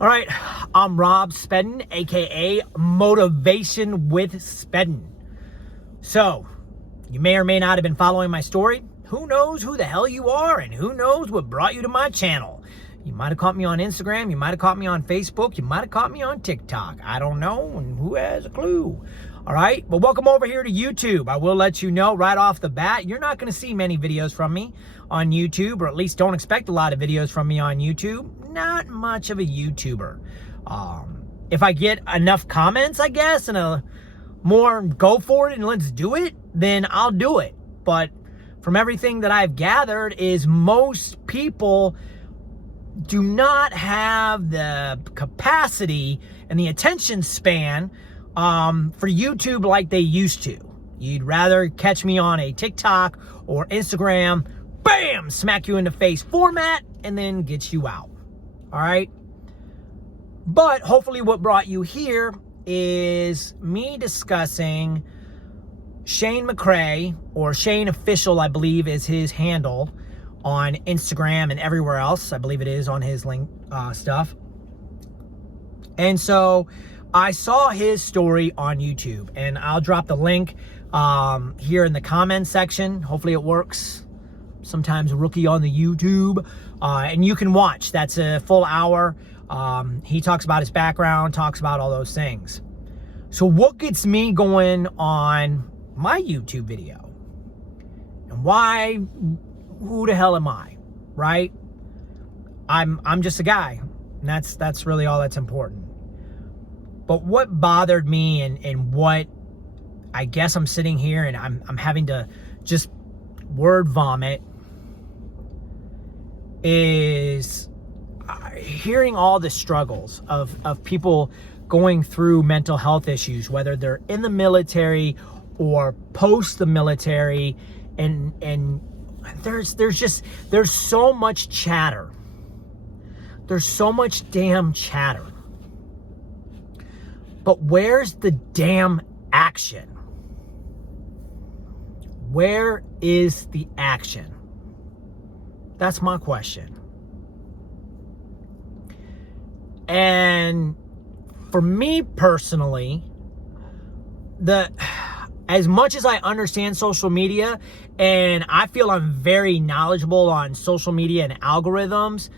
All right, I'm Rob Spedden, aka Motivation with Spedden. So, you may or may not have been following my story. Who knows who the hell you are, and who knows what brought you to my channel. You might have caught me on Instagram, you might have caught me on Facebook, you might have caught me on TikTok. I don't know, and who has a clue? All right, but welcome over here to YouTube. I will let you know right off the bat, you're not going to see many videos from me on YouTube, or at least don't expect a lot of videos from me on YouTube. Not much of a YouTuber. If I get enough comments, I guess, and a more go for it and let's do it, then I'll do it. But from everything that I've gathered is most people do not have the capacity and the attention span for YouTube like they used to. You'd rather catch me on a TikTok or Instagram, bam, smack you in the face format, and then get you out. All right? But hopefully what brought you here is me discussing Shane McCray, or Shane Official, I believe is his handle on Instagram and everywhere else. I believe it is on his link stuff. And so I saw his story on YouTube, and I'll drop the link here in the comments section. Hopefully it works. Sometimes rookie on the YouTube, and you can watch. That's a full hour. He talks about his background, talks about all those things. So what gets me going on my YouTube video, and why? Who the hell am I, right? I'm just a guy, and that's really all that's important. But what bothered me, and what I guess I'm sitting here and I'm having to just word vomit, is hearing all the struggles of people going through mental health issues, whether they're in the military or post the military, and there's so much chatter. There's so much damn chatter. But where's the damn action? Where is the action? That's my question. And for me personally, as much as I understand social media, and I feel I'm very knowledgeable on social media and algorithms,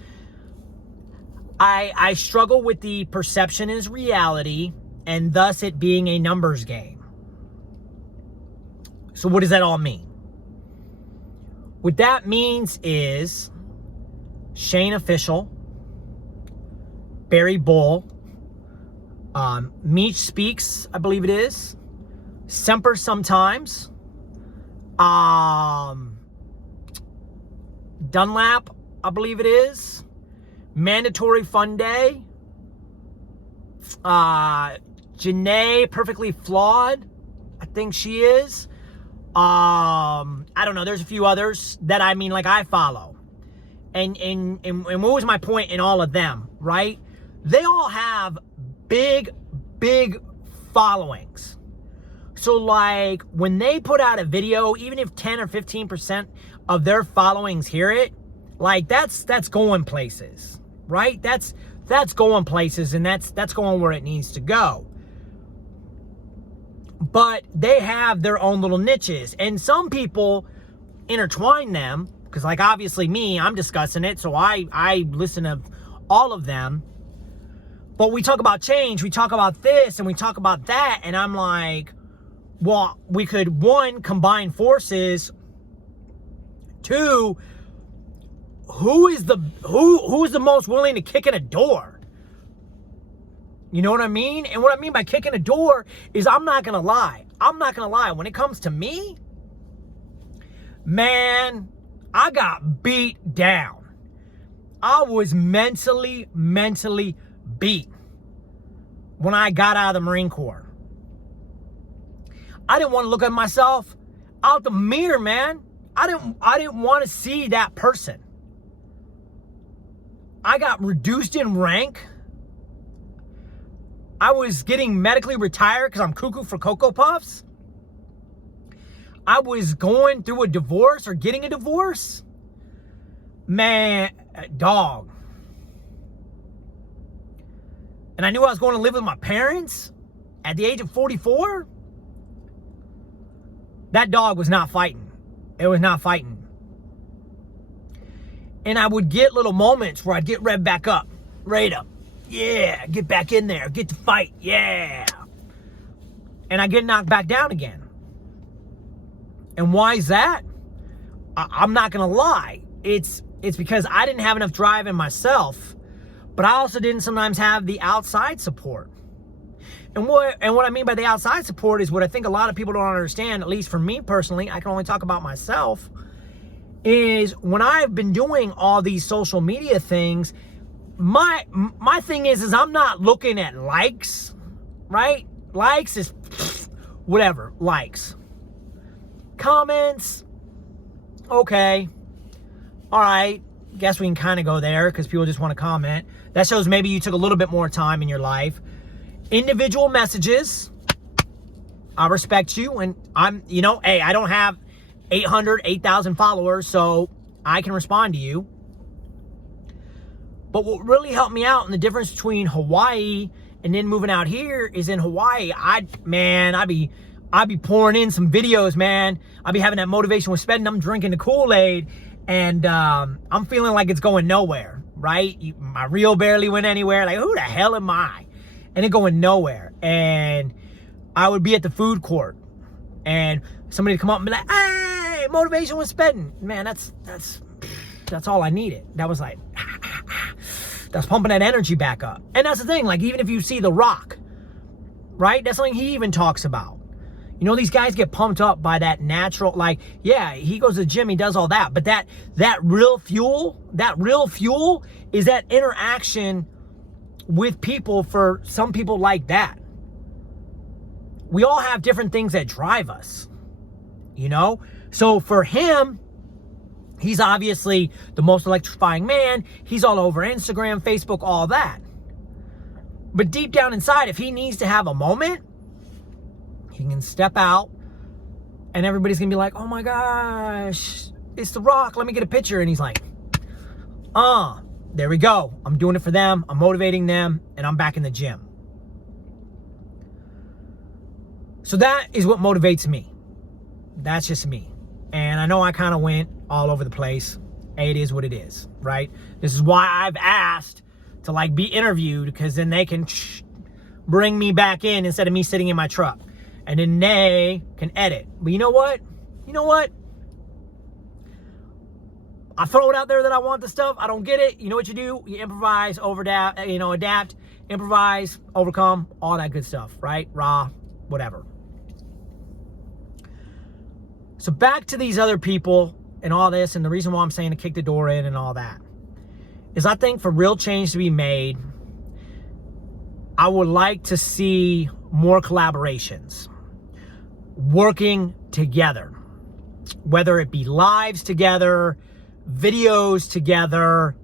I struggle with the perception is reality, and thus it being a numbers game. So what does that all mean? What that means is Shane Official, Barry Bull, Meech Speaks, I believe it is, Semper Sometimes, Dunlap, I believe it is, Mandatory Fun Day, Janae Perfectly Flawed, I think she is. I don't know, there's a few others that I follow. And what was my point in all of them, right? They all have big followings. So like when they put out a video, even if 10 or 15% of their followings hear it, like that's going places, right? That's going places, and that's going where it needs to go. But they have their own little niches, and some people intertwine them, because like obviously me, I'm discussing it, so I listen to all of them. But we talk about change, we talk about this, and we talk about that, and I'm like, well, we could, one, combine forces. Two, who is the most willing to kick in a door? You know what I mean? And what I mean by kicking a door is, I'm not gonna lie. When it comes to me, man, I got beat down. I was mentally beat when I got out of the Marine Corps. I didn't want to look at myself out the mirror, man. I didn't want to see that person. I got reduced in rank. I was getting medically retired because I'm cuckoo for Cocoa Puffs. I was going through a divorce or getting a divorce. Man, dog. and I knew I was going to live with my parents at the age of 44, that dog was not fighting. It was not fighting. And I would get little moments where I'd get revved back up, right up. Yeah, get back in there, get to fight, yeah. And I get knocked back down again. And why is that? I'm not gonna lie. It's because I didn't have enough drive in myself, but I also didn't sometimes have the outside support. And what I mean by the outside support is what I think a lot of people don't understand, at least for me personally, I can only talk about myself, is when I've been doing all these social media things, my thing is I'm not looking at likes, right? Likes is whatever, likes. Comments, okay. All right, guess we can kind of go there because people just want to comment. That shows maybe you took a little bit more time in your life. Individual messages, I respect you, and hey, I don't have 8,000 followers, so I can respond to you. But what really helped me out, and the difference between Hawaii and then moving out here, is in Hawaii, I'd be pouring in some videos, man. I'd be having that motivation with spending. I'm drinking the Kool-Aid, and I'm feeling like it's going nowhere, right? My reel barely went anywhere. Like, who the hell am I? And it going nowhere. And I would be at the food court, and somebody would come up and be like, "Hey, motivation with spending." Man, that's all I needed. That was like, that's pumping that energy back up. And that's the thing, like, even if you see The Rock, right? That's something he even talks about. These guys get pumped up by that natural, like, yeah, he goes to the gym, he does all that, but that real fuel is that interaction with people. For some people like that, we all have different things that drive us, So for him, he's obviously the most electrifying man. He's all over Instagram, Facebook, all that. But deep down inside, if he needs to have a moment, he can step out, and everybody's gonna be like, "Oh my gosh, it's The Rock, let me get a picture." And he's like, there we go. I'm doing it for them, I'm motivating them, and I'm back in the gym. So that is what motivates me. That's just me. And I know I kind of went all over the place. It is what it is, right? This is why I've asked to be interviewed, because then they can bring me back in instead of me sitting in my truck. And then they can edit. But you know what? I throw it out there that I want the stuff. I don't get it. You know what you do? You improvise, adapt, improvise, overcome, all that good stuff, right? Raw, whatever. So back to these other people and all this, and the reason why I'm saying to kick the door in and all that is I think for real change to be made, I would like to see more collaborations, working together, whether it be lives together, videos together,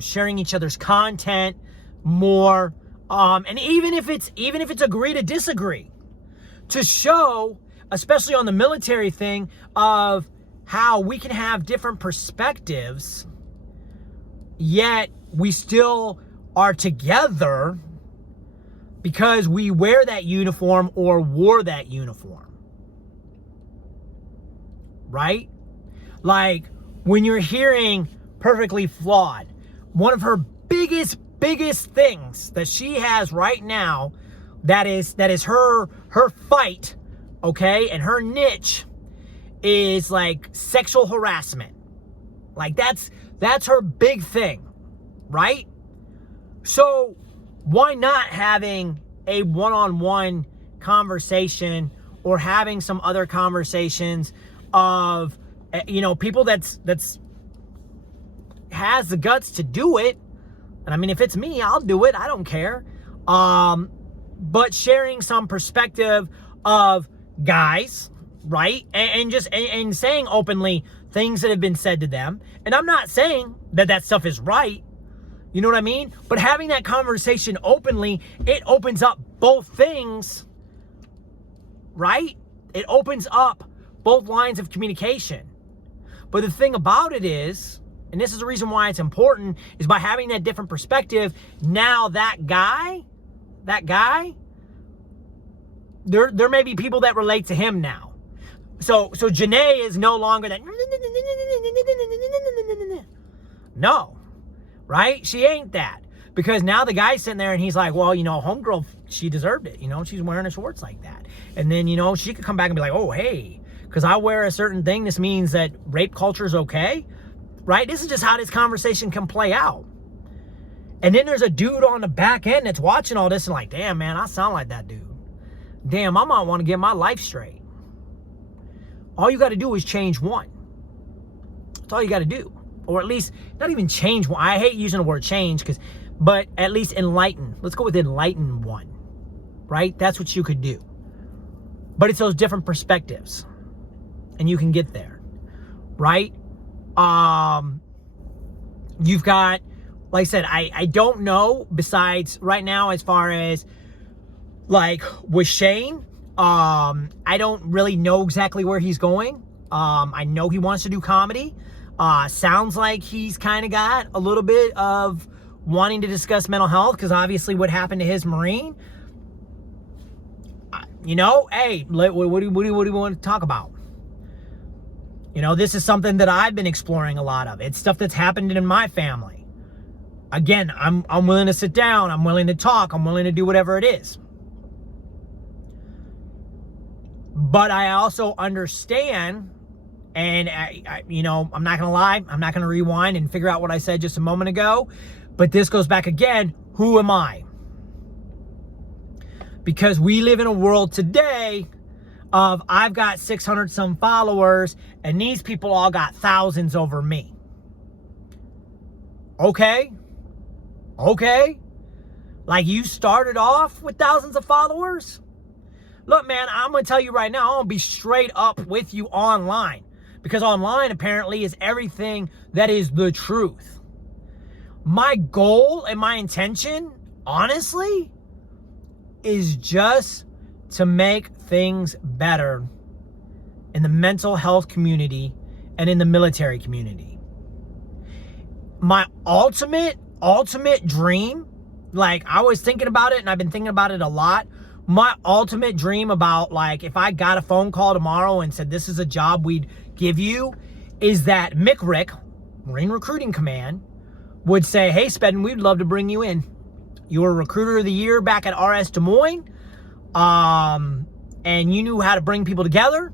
sharing each other's content more, and even if it's agree to disagree, to show, especially on the military thing, of how we can have different perspectives, yet we still are together because we wear that uniform or wore that uniform, right? Like, when you're hearing Perfectly Flawed, one of her biggest things that she has right now, that is her fight, okay, and her niche is like sexual harassment. Like, that's her big thing, right? So why not having a one-on-one conversation, or having some other conversations of people that's has the guts to do it? And I mean, if it's me, I'll do it. I don't care. But sharing some perspective of guys, right? And saying openly things that have been said to them. And I'm not saying that stuff is right. You know what I mean? But having that conversation openly, it opens up both things, right? It opens up both lines of communication. But the thing about it is, and this is the reason why it's important, is by having that different perspective. Now that guy, there may be people that relate to him now. So Janae is no longer that. No, right? She ain't that. Because now the guy's sitting there and he's like, well, homegirl, she deserved it. She's wearing her shorts like that. And then, she could come back and be like, oh, hey, because I wear a certain thing, this means that rape culture is okay, right? This is just how this conversation can play out. And then there's a dude on the back end that's watching all this and like, damn, man, I sound like that dude. Damn, I might want to get my life straight. All you got to do is change one. That's all you got to do. Or at least, not even change one. I hate using the word change, but at least enlighten. Let's go with enlighten one, right? That's what you could do. But it's those different perspectives. And you can get there, right? You've got, like I said, I don't know besides right now as far as like with Shane, I don't really know exactly where he's going. I know he wants to do comedy. Sounds like he's kind of got a little bit of wanting to discuss mental health because obviously what happened to his Marine. Hey, what do you want to talk about? This is something that I've been exploring a lot of. It's stuff that's happened in my family. Again, I'm willing to sit down. I'm willing to talk. I'm willing to do whatever it is. But I also understand, and I'm not going to lie. I'm not going to rewind and figure out what I said just a moment ago. But this goes back again. Who am I? Because we live in a world today of I've got 600 some followers and these people all got thousands over me. Okay. Like you started off with thousands of followers? Look, man, I'm going to tell you right now, I'm going to be straight up with you online. Because online apparently is everything that is the truth. My goal and my intention, honestly, is just to make things better in the mental health community and in the military community. My ultimate dream, like I was thinking about it and I've been thinking about it a lot. My ultimate dream about like if I got a phone call tomorrow and said this is a job we'd give you is that MCRC, Marine Recruiting Command, would say, hey Spedden, we'd love to bring you in. You were Recruiter of the Year back at RS Des Moines. And you knew how to bring people together.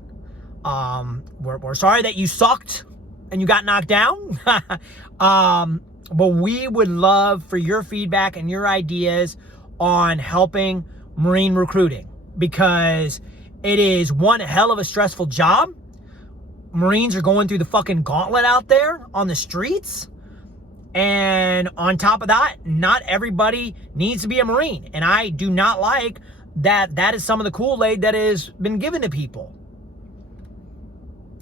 We're sorry that you sucked and you got knocked down. But we would love for your feedback and your ideas on helping Marine recruiting because it is one hell of a stressful job. Marines are going through the fucking gauntlet out there on the streets. And on top of that, not everybody needs to be a Marine. And I do not like that is some of the Kool-Aid that has been given to people.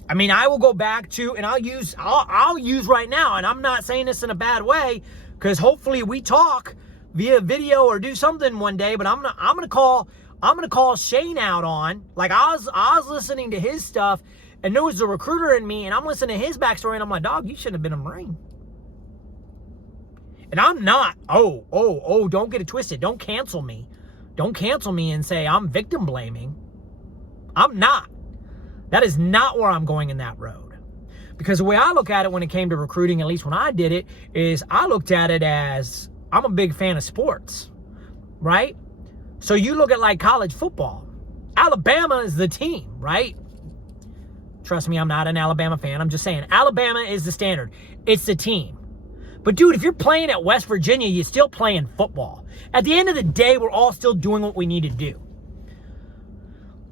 I mean, I will go back to, and I'll use right now, and I'm not saying this in a bad way, because hopefully we talk via video or do something one day, but I'm gonna call Shane out on, like I was listening to his stuff, and there was a recruiter in me, and I'm listening to his backstory, and I'm like, dog, you shouldn't have been a Marine. And I'm not, don't get it twisted. Don't cancel me. Don't cancel me and say I'm victim blaming. I'm not. That is not where I'm going in that road. Because the way I look at it when it came to recruiting, at least when I did it, is I looked at it as I'm a big fan of sports, right? So you look at like college football. Alabama is the team, right? Trust me, I'm not an Alabama fan. I'm just saying Alabama is the standard. It's the team. But dude, if you're playing at West Virginia, you're still playing football. At the end of the day, we're all still doing what we need to do.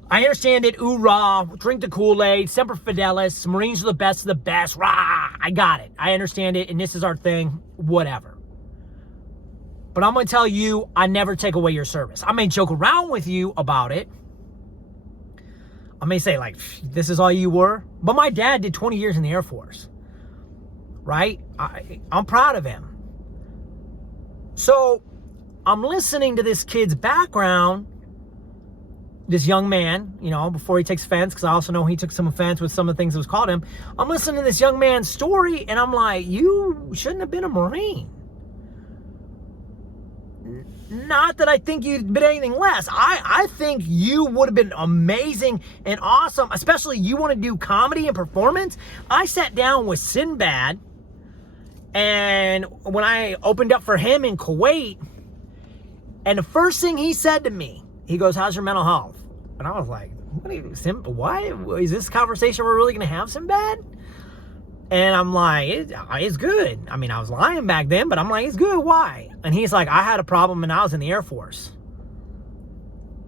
I understand it. Oorah, drink the Kool-Aid, Semper Fidelis, Marines are the best of the best. Rah, I got it. I understand it, and this is our thing, whatever. But I'm going to tell you, I never take away your service. I may joke around with you about it. I may say, like, this is all you were. But my dad did 20 years in the Air Force. Right? I'm proud of him. So, I'm listening to this kid's background, this young man, you know, before he takes offense, because I also know he took some offense with some of the things that was called him. I'm listening to this young man's story, and I'm like, you shouldn't have been a Marine. Not that I think you'd been anything less. I think you would have been amazing and awesome, especially you want to do comedy and performance. I sat down with Sinbad, and when I opened up for him in Kuwait, and the first thing he said to me, he goes, how's your mental health? And I was like, what? Is this conversation we're really going to have, Sinbad? And I'm like, it's good. I mean, I was lying back then, but I'm like, it's good. Why? And he's like, I had a problem and I was in the Air Force.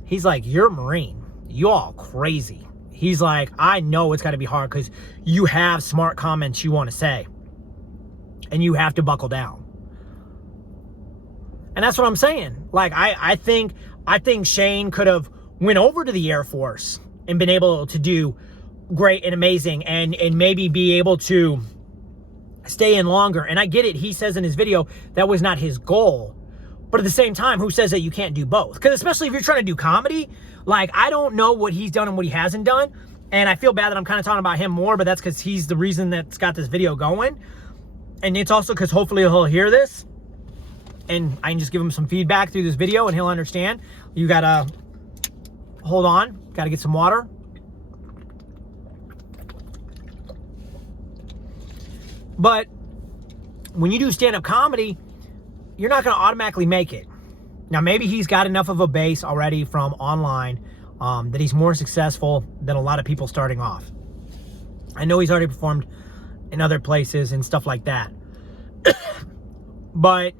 He's like, you're a Marine. You all crazy. He's like, I know it's got to be hard because you have smart comments you want to say. And you have to buckle down. And that's what I'm saying. Like, I think Shane could have went over to the Air Force and been able to do great and amazing and maybe be able to stay in longer. And I get it. He says in his video that was not his goal. But at the same time, who says that you can't do both? Because especially if you're trying to do comedy, like, I don't know what he's done and what he hasn't done. And I feel bad that I'm kind of talking about him more, but that's because he's the reason that's got this video going. And it's also because hopefully he'll hear this and I can just give him some feedback through this video and he'll understand. You gotta hold on, gotta get some water. But when you do stand-up comedy, you're not going to automatically make it. Now, maybe he's got enough of a base already from online that he's more successful than a lot of people starting off. I know he's already performed in other places and stuff like that. But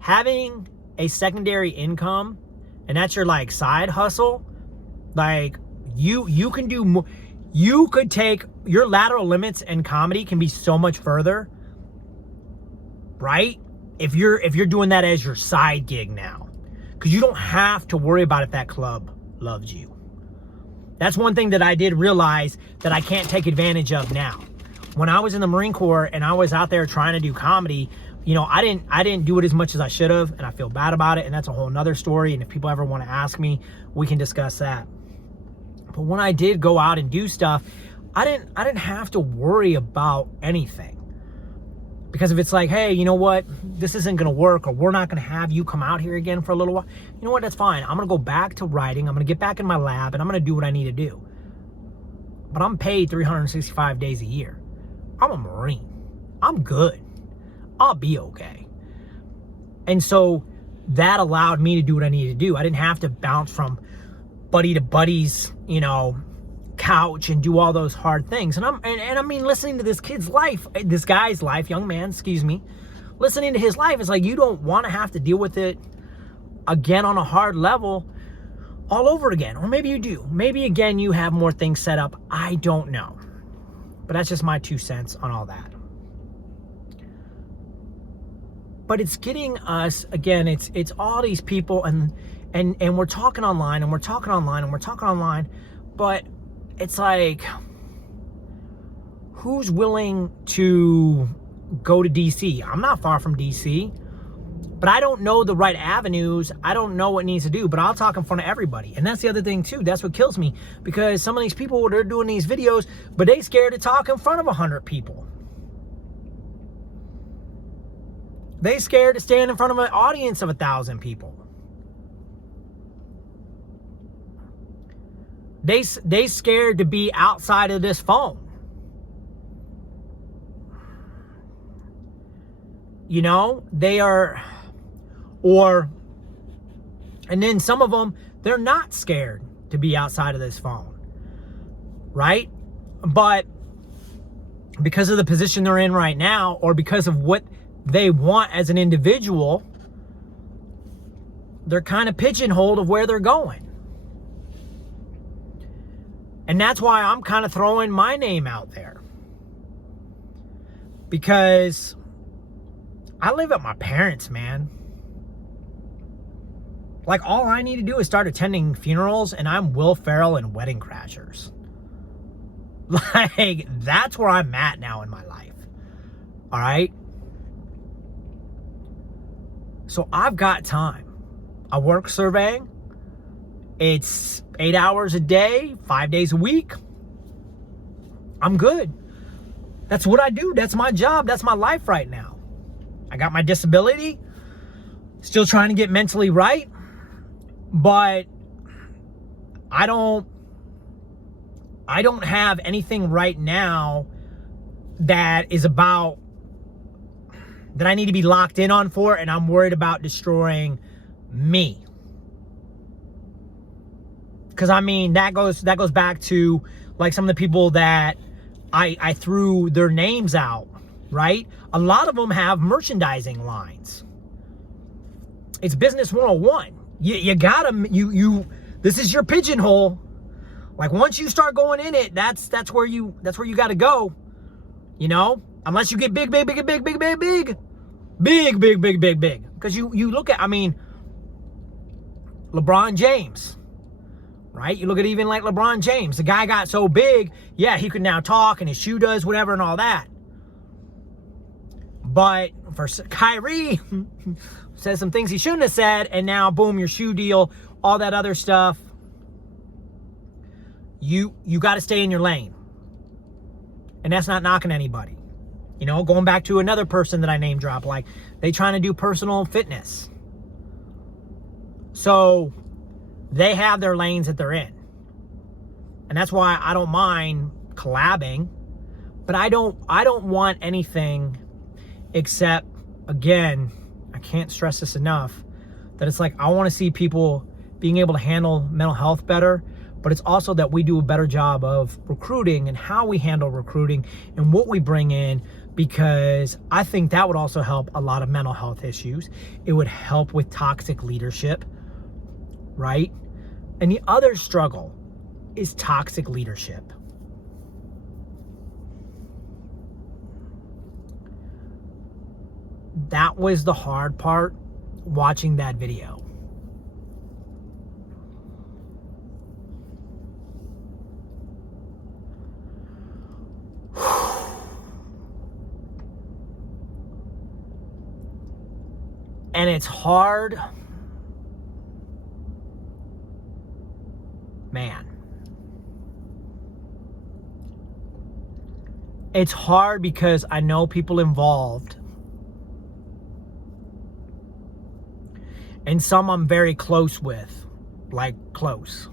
having a secondary income, and that's your, like, side hustle, like, you can do more. You could take your lateral limits in comedy can be so much further, right? If you're doing that as your side gig now, because you don't have to worry about if that club loves you. That's one thing that I did realize that I can't take advantage of now. When I was in the Marine Corps and I was out there trying to do comedy, you know, I didn't do it as much as I should have, and I feel bad about it, and that's a whole nother story. And if people ever want to ask me, we can discuss that. But when I did go out and do stuff, I didn't have to worry about anything. Because if it's like, hey, you know what, this isn't going to work, or we're not going to have you come out here again for a little while, you know what, that's fine. I'm going to go back to writing. I'm going to get back in my lab, and I'm going to do what I need to do. But I'm paid 365 days a year. I'm a Marine. I'm good. I'll be okay. And so that allowed me to do what I needed to do. I didn't have to bounce from buddy to buddy's, you know, couch and do all those hard things. And I mean, listening to this kid's life, this guy's life, young man, excuse me, listening to his life is like, you don't want to have to deal with it again on a hard level all over again. Or maybe you do. Maybe again you have more things set up. I don't know. But that's just my 2 cents on all that. But it's getting us, again, it's all these people and we're talking online and we're talking online and we're talking online, but it's like, who's willing to go to DC? I'm not far from DC, but I don't know the right avenues. I don't know what needs to do, but I'll talk in front of everybody. And that's the other thing too. That's what kills me, because some of these people, they're doing these videos, but they scared to talk in front of 100 people. They scared to stand in front of an audience of 1,000 people. They scared to be outside of this phone. You know, they are, and then some of them, they're not scared to be outside of this phone, right? But because of the position they're in right now, or because of what they want as an individual, they're kind of pigeonholed of where they're going. And that's why I'm kind of throwing my name out there. Because I live at my parents', man. Like, all I need to do is start attending funerals, and I'm Will Ferrell and Wedding Crashers. Like, that's where I'm at now in my life. All right? So I've got time. I work surveying. It's 8 hours a day, 5 days a week. I'm good. That's what I do. That's my job. That's my life right now. I got my disability. Still trying to get mentally right. But I don't have anything right now that is about, that I need to be locked in on for, and I'm worried about destroying me. Because I mean, that goes back to like some of the people that I threw their names out, right? A lot of them have merchandising lines. It's business 101. You gotta, this is your pigeonhole. Like once you start going in it, that's where you gotta go. You know? Unless you get big. Because you look at, I mean, LeBron James, right? You look at even like LeBron James. The guy got so big, yeah, he could now talk and his shoe does whatever and all that. But for Kyrie, says some things he shouldn't have said, and now boom, your shoe deal, all that other stuff. You got to stay in your lane. And that's not knocking anybody. You know, going back to another person that I name drop, like they trying to do personal fitness. So they have their lanes that they're in. And that's why I don't mind collabing, but I don't want anything except, again, I can't stress this enough, that it's like I want to see people being able to handle mental health better, but it's also that we do a better job of recruiting and how we handle recruiting and what we bring in, because I think that would also help a lot of mental health issues. It would help with toxic leadership, right? And the other struggle is toxic leadership. That was the hard part watching that video. And it's hard, man. It's hard because I know people involved. And some I'm very close with, like close.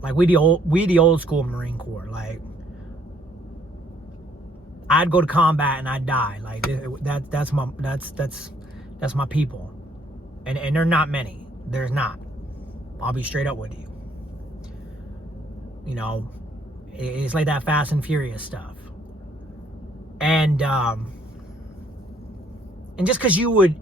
Like we the old school Marine Corps. Like I'd go to combat and I'd die. Like that's my people, and they're not many. There's not. I'll be straight up with you. You know, it's like that Fast and Furious stuff. And just because you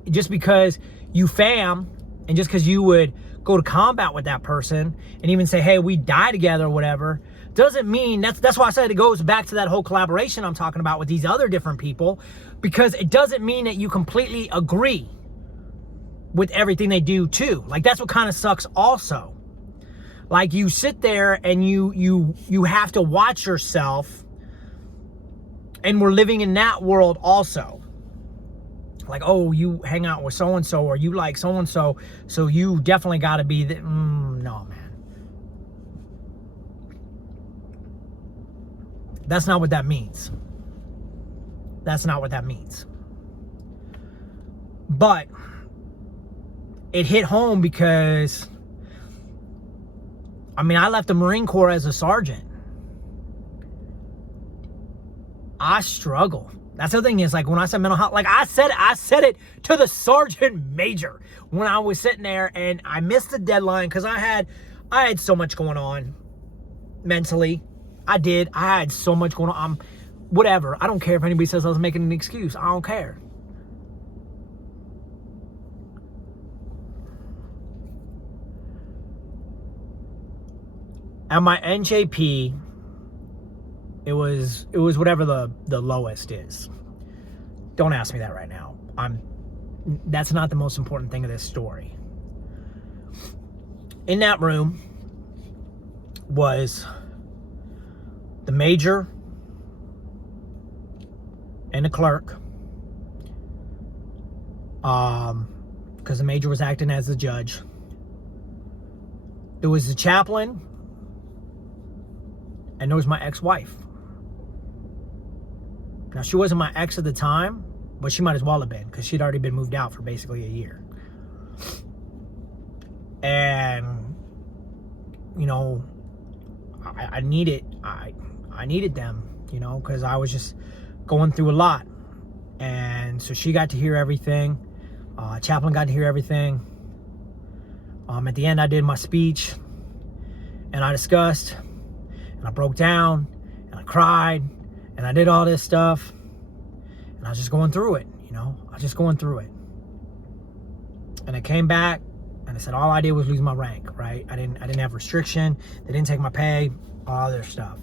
fam, and just because you would go to combat with that person and even say, hey, we die together or whatever, doesn't mean, that's why I said it goes back to that whole collaboration I'm talking about with these other different people, because it doesn't mean that you completely agree with everything they do too. Like that's what kind of sucks also. Like you sit there and you have to watch yourself, and we're living in that world also. Like, oh, you hang out with so-and-so, or you like so-and-so, so you definitely got to be the, no, man. That's not what that means. That's not what that means. But it hit home because, I mean, I left the Marine Corps as a sergeant. I struggle. That's the thing is, like, when I said mental health, like I said it to the sergeant major when I was sitting there, and I missed the deadline because I had so much going on mentally. I had so much going on. Whatever. I don't care if anybody says I was making an excuse. I don't care. At my NJP, it was whatever the lowest is. Don't ask me that right now. That's not the most important thing of this story. In that room was the major and the clerk, because the major was acting as the judge, There was the chaplain, and there was my ex-wife. Now, she wasn't my ex at the time, but she might as well have been, because she'd already been moved out for basically a year. And, you know, I needed them, you know, because I was just going through a lot. And so she got to hear everything. Chaplain got to hear everything. At the end, I did my speech, and I discussed, and I broke down, and I cried, and I did all this stuff, and I was just going through it, you know. I was just going through it. And I came back, and I said all I did was lose my rank, right? I didn't have restriction. They didn't take my pay, all other stuff.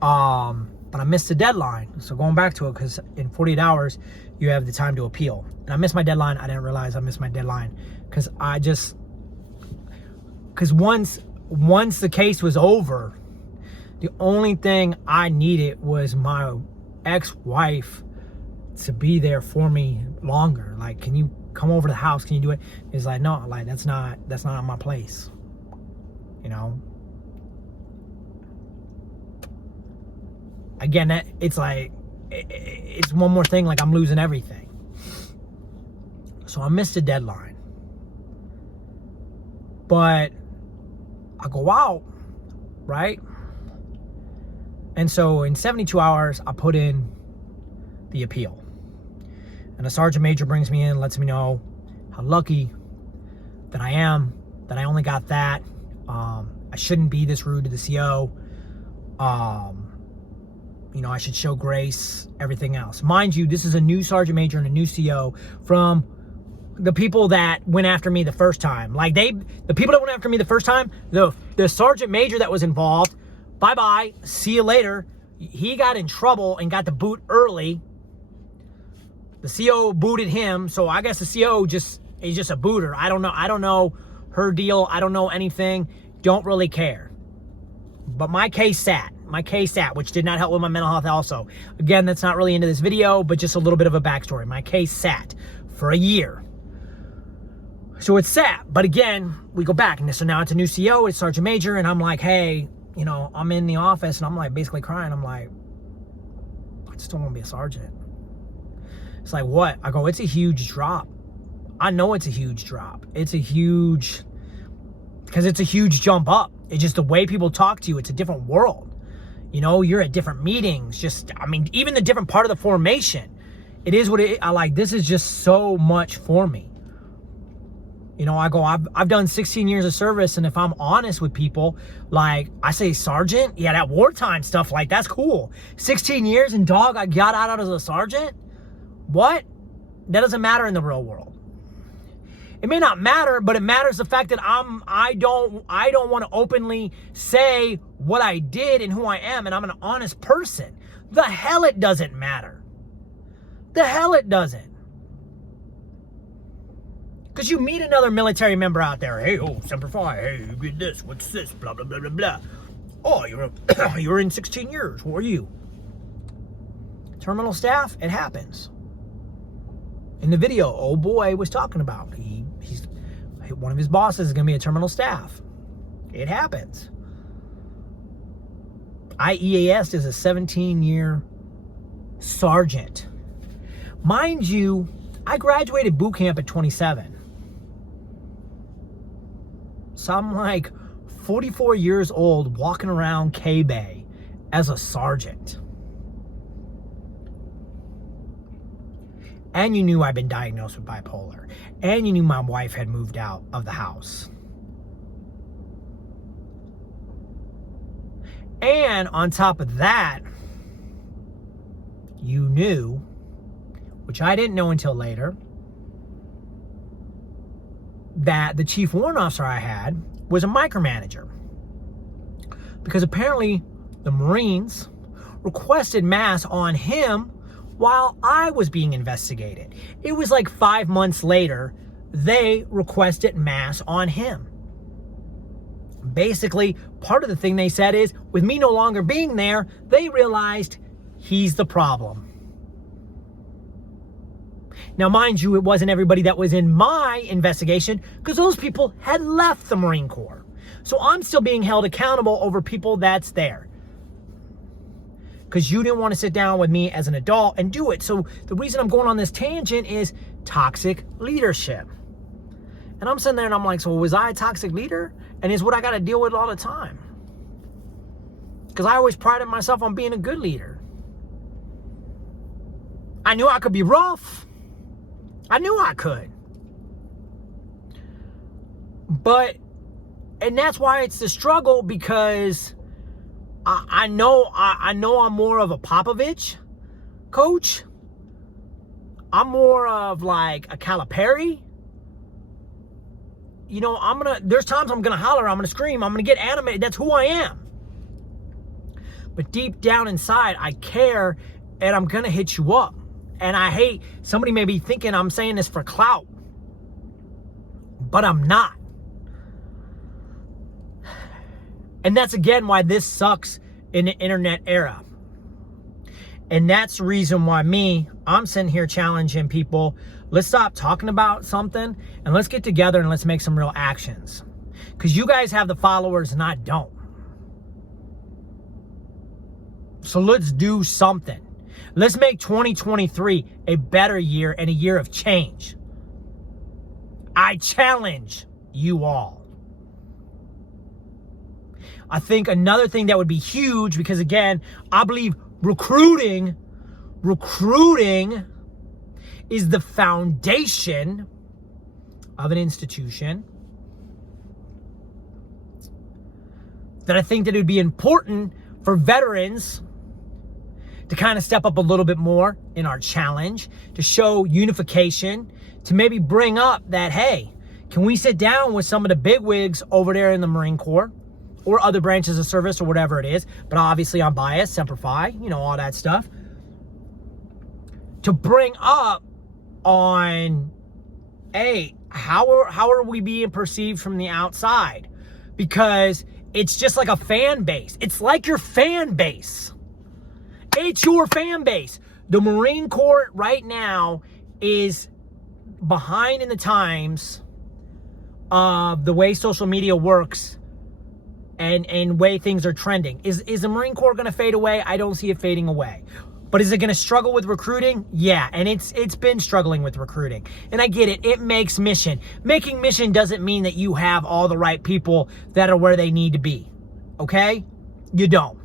But I missed the deadline. So going back to it, because in 48 hours, you have the time to appeal. And I missed my deadline. I didn't realize I missed my deadline because once the case was over, the only thing I needed was my ex-wife to be there for me longer. Like, can you come over to the house? Can you do it? It's like, no, like that's not my place. You know? Again, it's like, it's one more thing, like I'm losing everything. So I missed the deadline. But I go out, right? And so in 72 hours, I put in the appeal. And a sergeant major brings me in, lets me know how lucky that I am, that I only got that. I shouldn't be this rude to the CO. You know, I should show grace, everything else. Mind you, this is a new sergeant major and a new CO from the people that went after me the first time. Like the people that went after me the first time, the sergeant major that was involved, bye-bye, see you later. He got in trouble and got the boot early. The CO booted him, so I guess the CO is just a booter. I don't know her deal. I don't know anything. Don't really care. But my case sat, which did not help with my mental health also. Again, that's not really into this video, but just a little bit of a backstory. My case sat for a year. So it sat, but again, we go back, and so now it's a new CO, it's sergeant major, and I'm like, hey, you know, I'm in the office, and I'm like basically crying. I'm like, I just don't want to be a sergeant. It's like, what? I go, it's a huge drop. I know it's a huge drop. Because it's a huge jump up. It's just the way people talk to you. It's a different world. You know, you're at different meetings. Even the different part of the formation. It is what it is. This is just so much for me. You know, I go, I've done 16 years of service, and if I'm honest with people, like, I say sergeant, yeah, that wartime stuff, like, that's cool. 16 years, and dog, I got out as a sergeant? What? That doesn't matter in the real world. It may not matter, but it matters the fact that I don't want to openly say what I did and who I am, and I'm an honest person. The hell it doesn't matter. The hell it doesn't. Because you meet another military member out there. Hey, Semper Fi. Hey, you did this. What's this? Blah, blah, blah, blah, blah. Oh, you're in 16 years. Who are you? Terminal staff? It happens. In the video, old boy was talking about. He's one of his bosses is going to be a terminal staff. It happens. I EAS is a 17-year sergeant. Mind you, I graduated boot camp at 27. So I'm like 44 years old walking around K-Bay as a sergeant. And you knew I'd been diagnosed with bipolar. And you knew my wife had moved out of the house. And on top of that, you knew, which I didn't know until later, that the chief warrant officer I had was a micromanager. Because apparently the Marines requested mass on him while I was being investigated. It was like 5 months later, they requested mass on him. Basically, part of the thing they said is, with me no longer being there, they realized he's the problem. Now, mind you, it wasn't everybody that was in my investigation, because those people had left the Marine Corps. So I'm still being held accountable over people that's there. Because you didn't want to sit down with me as an adult and do it. So the reason I'm going on this tangent is toxic leadership. And I'm sitting there and I'm like, so was I a toxic leader? And is what I got to deal with all the time? Because I always prided myself on being a good leader. I knew I could be rough. I knew I could. But, and that's why it's the struggle, because I know I'm more of a Popovich coach. I'm more of like a Calipari. You know, there's times I'm going to holler, I'm going to scream, I'm going to get animated. That's who I am. But deep down inside, I care, and I'm going to hit you up. And I hate, somebody may be thinking I'm saying this for clout, but I'm not. And that's again why this sucks in the internet era. And that's the reason why I'm sitting here challenging people. Let's stop talking about something and let's get together and let's make some real actions. Because you guys have the followers and I don't. So let's do something. Let's make 2023 a better year and a year of change. I challenge you all. I think another thing that would be huge, because again, I believe recruiting is the foundation of an institution. That I think that it would be important for veterans to kind of step up a little bit more in our challenge, to show unification, to maybe bring up that, hey, can we sit down with some of the bigwigs over there in the Marine Corps or other branches of service or whatever it is, but obviously I'm biased, Semper Fi, you know, all that stuff, to bring up on, hey, how are we being perceived from the outside? Because it's just like a fan base. It's like your fan base. It's your fan base. The Marine Corps right now is behind in the times of the way social media works and way things are trending. Is the Marine Corps going to fade away? I don't see it fading away. But is it going to struggle with recruiting? Yeah, and it's been struggling with recruiting. And I get it. It makes mission. Making mission doesn't mean that you have all the right people that are where they need to be. Okay? You don't.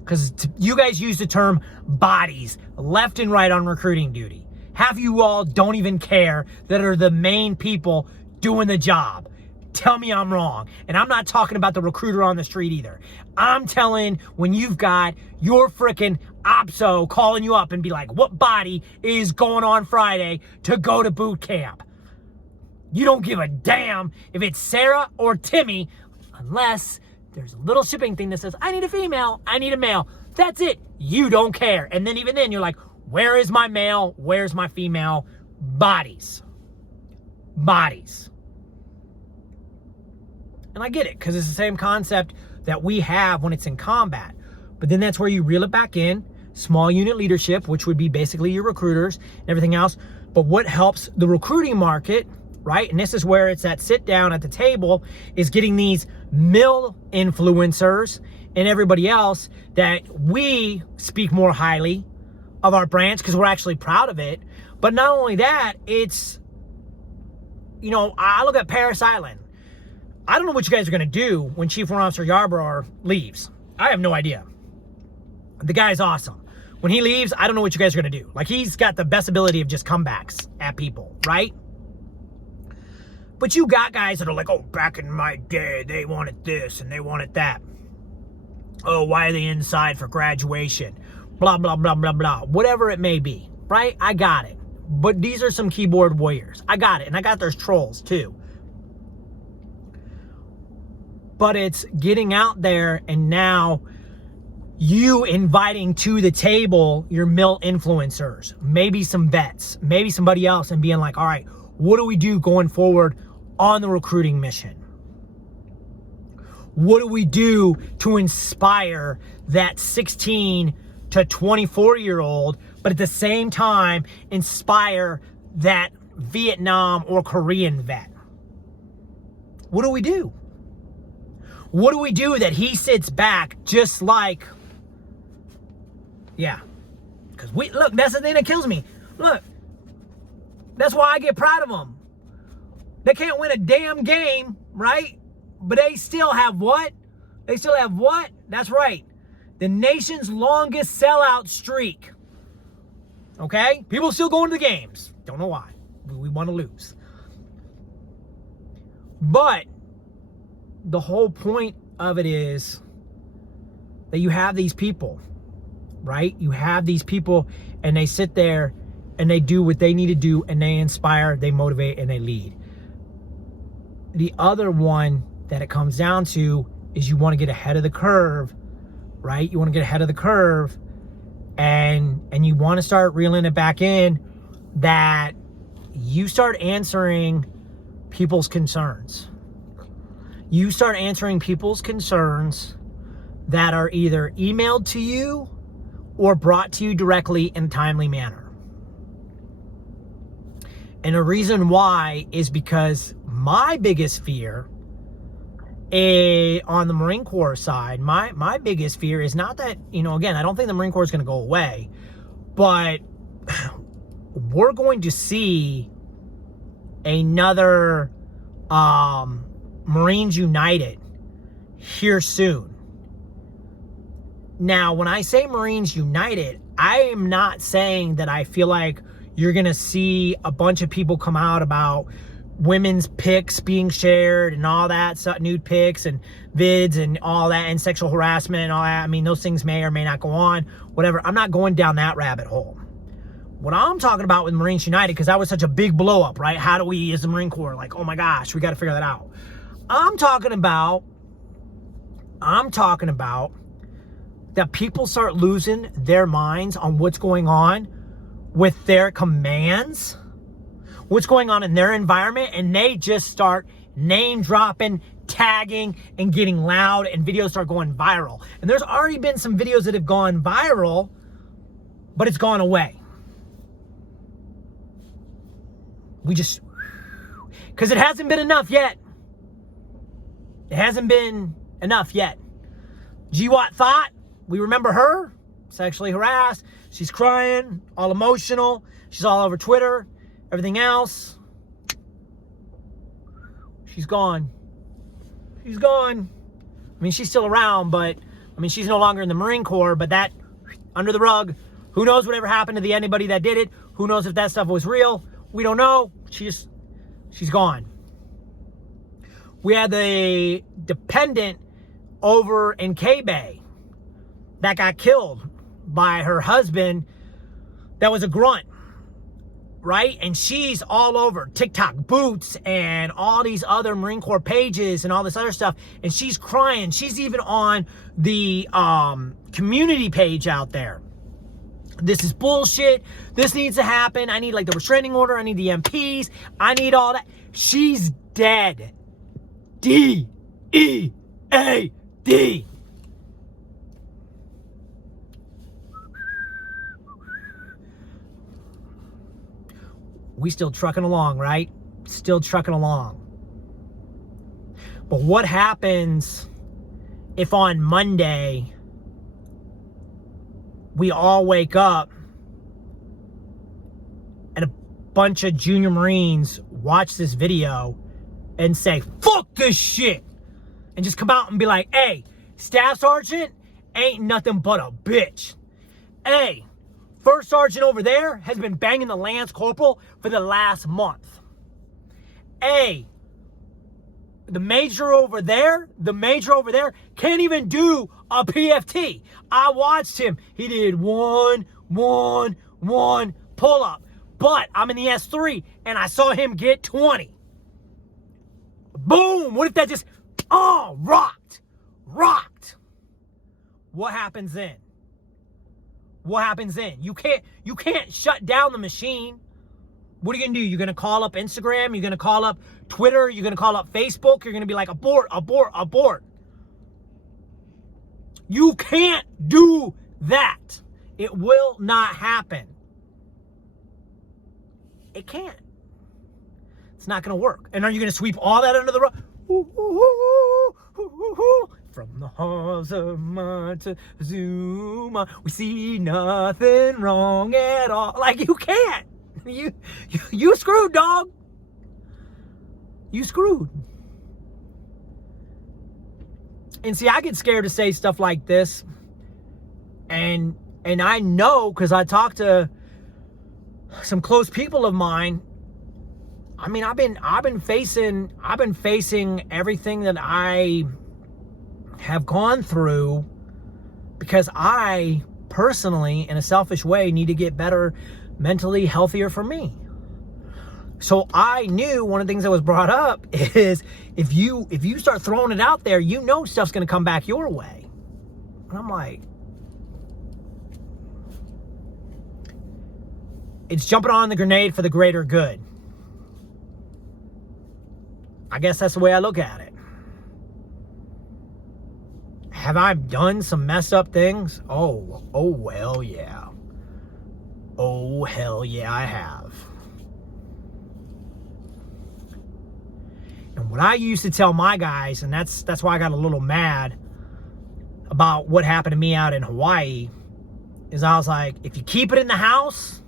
Because you guys use the term bodies left and right on recruiting duty. Half of you all don't even care that are the main people doing the job. Tell me I'm wrong. And I'm not talking about the recruiter on the street either. I'm telling when you've got your frickin' OPSO calling you up and be like, what body is going on Friday to go to boot camp? You don't give a damn if it's Sarah or Timmy, unless there's a little shipping thing that says, I need a female, I need a male. That's it. You don't care. And then even then you're like, where is my male? Where's my female? Bodies. Bodies. And I get it, because it's the same concept that we have when it's in combat. But then that's where you reel it back in. Small unit leadership, which would be basically your recruiters and everything else. But what helps the recruiting market, right? And this is where it's that sit down at the table, is getting these mill influencers and everybody else that we speak more highly of our branch because we're actually proud of it. But not only that, it's, you know, I look at Paris Island. I don't know what you guys are going to do when Chief Warrant Officer Yarborough leaves. I have no idea. The guy's awesome. When he leaves, I don't know what you guys are going to do. Like, he's got the best ability of just comebacks at people, right? But you got guys that are like, oh, back in my day, they wanted this and they wanted that. Oh, why are they inside for graduation? Blah, blah, blah, blah, blah. Whatever it may be, right? I got it. But these are some keyboard warriors. I got it. And I got there's trolls, too. But it's getting out there and now you inviting to the table your mill influencers, maybe some vets, maybe somebody else, and being like, all right, what do we do going forward on the recruiting mission? What do we do to inspire that 16 to 24-year-old, but at the same time inspire that Vietnam or Korean vet? What do we do? What do we do that he sits back just like, yeah. Because look, that's the thing that kills me. Look, that's why I get proud of them. They can't win a damn game, right? But they still have what? They still have what? That's right. The nation's longest sellout streak. Okay? People still going to the games. Don't know why. We want to lose. But the whole point of it is that you have these people, right? You have these people and they sit there and they do what they need to do and they inspire, they motivate, and they lead. The other one that it comes down to is you want to get ahead of the curve, right? You want to get ahead of the curve and you want to start reeling it back in, that you start answering people's concerns. You start answering people's concerns that are either emailed to you or brought to you directly in a timely manner. And the reason why is because my biggest fear on the Marine Corps side, my biggest fear is not that, again, I don't think the Marine Corps is going to go away, but we're going to see another Marines United here soon. Now, when I say Marines United, I am not saying that I feel like you're going to see a bunch of people come out about women's pics being shared and all that stuff, nude pics and vids and all that, and sexual harassment and all that. I mean, those things may or may not go on, whatever. I'm not going down that rabbit hole. What I'm talking about with Marines United, because that was such a big blow up, right? How do we, as the Marine Corps, like, oh my gosh, we got to figure that out. I'm talking about that people start losing their minds on what's going on with their commands, what's going on in their environment, and they just start name dropping, tagging, and getting loud, and videos start going viral. And there's already been some videos that have gone viral, but it's gone away. Because it hasn't been enough yet. It hasn't been enough yet. GWAT Thought, we remember her, sexually harassed. She's crying, all emotional. She's all over Twitter, everything else. She's gone. She's gone. I mean, she's still around, but, she's no longer in the Marine Corps, but that, under the rug. Who knows whatever happened to anybody that did it? Who knows if that stuff was real? We don't know. She's gone. We had the dependent over in K-Bay that got killed by her husband that was a grunt, right? And she's all over TikTok Boots and all these other Marine Corps pages and all this other stuff, and she's crying. She's even on the community page out there. This is bullshit. This needs to happen. I need the restraining order. I need the MPs. I need all that. She's dead. D-E-A-D. We still trucking along, right? Still trucking along. But what happens if on Monday we all wake up and a bunch of junior Marines watch this video and say, fuck this shit, and just come out and be like, hey, Staff Sergeant ain't nothing but a bitch. Hey, First Sergeant over there has been banging the Lance Corporal for the last month. Hey, the major over there can't even do a PFT. I watched him. He did one pull-up. But I'm in the S3 and I saw him get 20. Boom! What if that just, rocked? What happens then? You can't shut down the machine. What are you gonna do? You're gonna call up Instagram, you're gonna call up Twitter, you're gonna call up Facebook, you're gonna be like, abort. You can't do that. It will not happen. It can't. It's not gonna work. And are you gonna sweep all that under the rug? From the halls of Montezuma, we see nothing wrong at all. Like, you can't. You screwed, dog. You screwed. And see, I get scared to say stuff like this. And I know, because I talked to some close people of mine. I mean, I've been facing everything that I have gone through because I personally, in a selfish way, need to get better, mentally healthier for me. So I knew one of the things that was brought up is if you start throwing it out there, you know stuff's going to come back your way. And I'm like, it's jumping on the grenade for the greater good. I guess that's the way I look at it. Have I done some messed up things? Oh, hell yeah. Oh, hell yeah, I have. And what I used to tell my guys, and that's why I got a little mad about what happened to me out in Hawaii, is I was like, if you keep it in the house,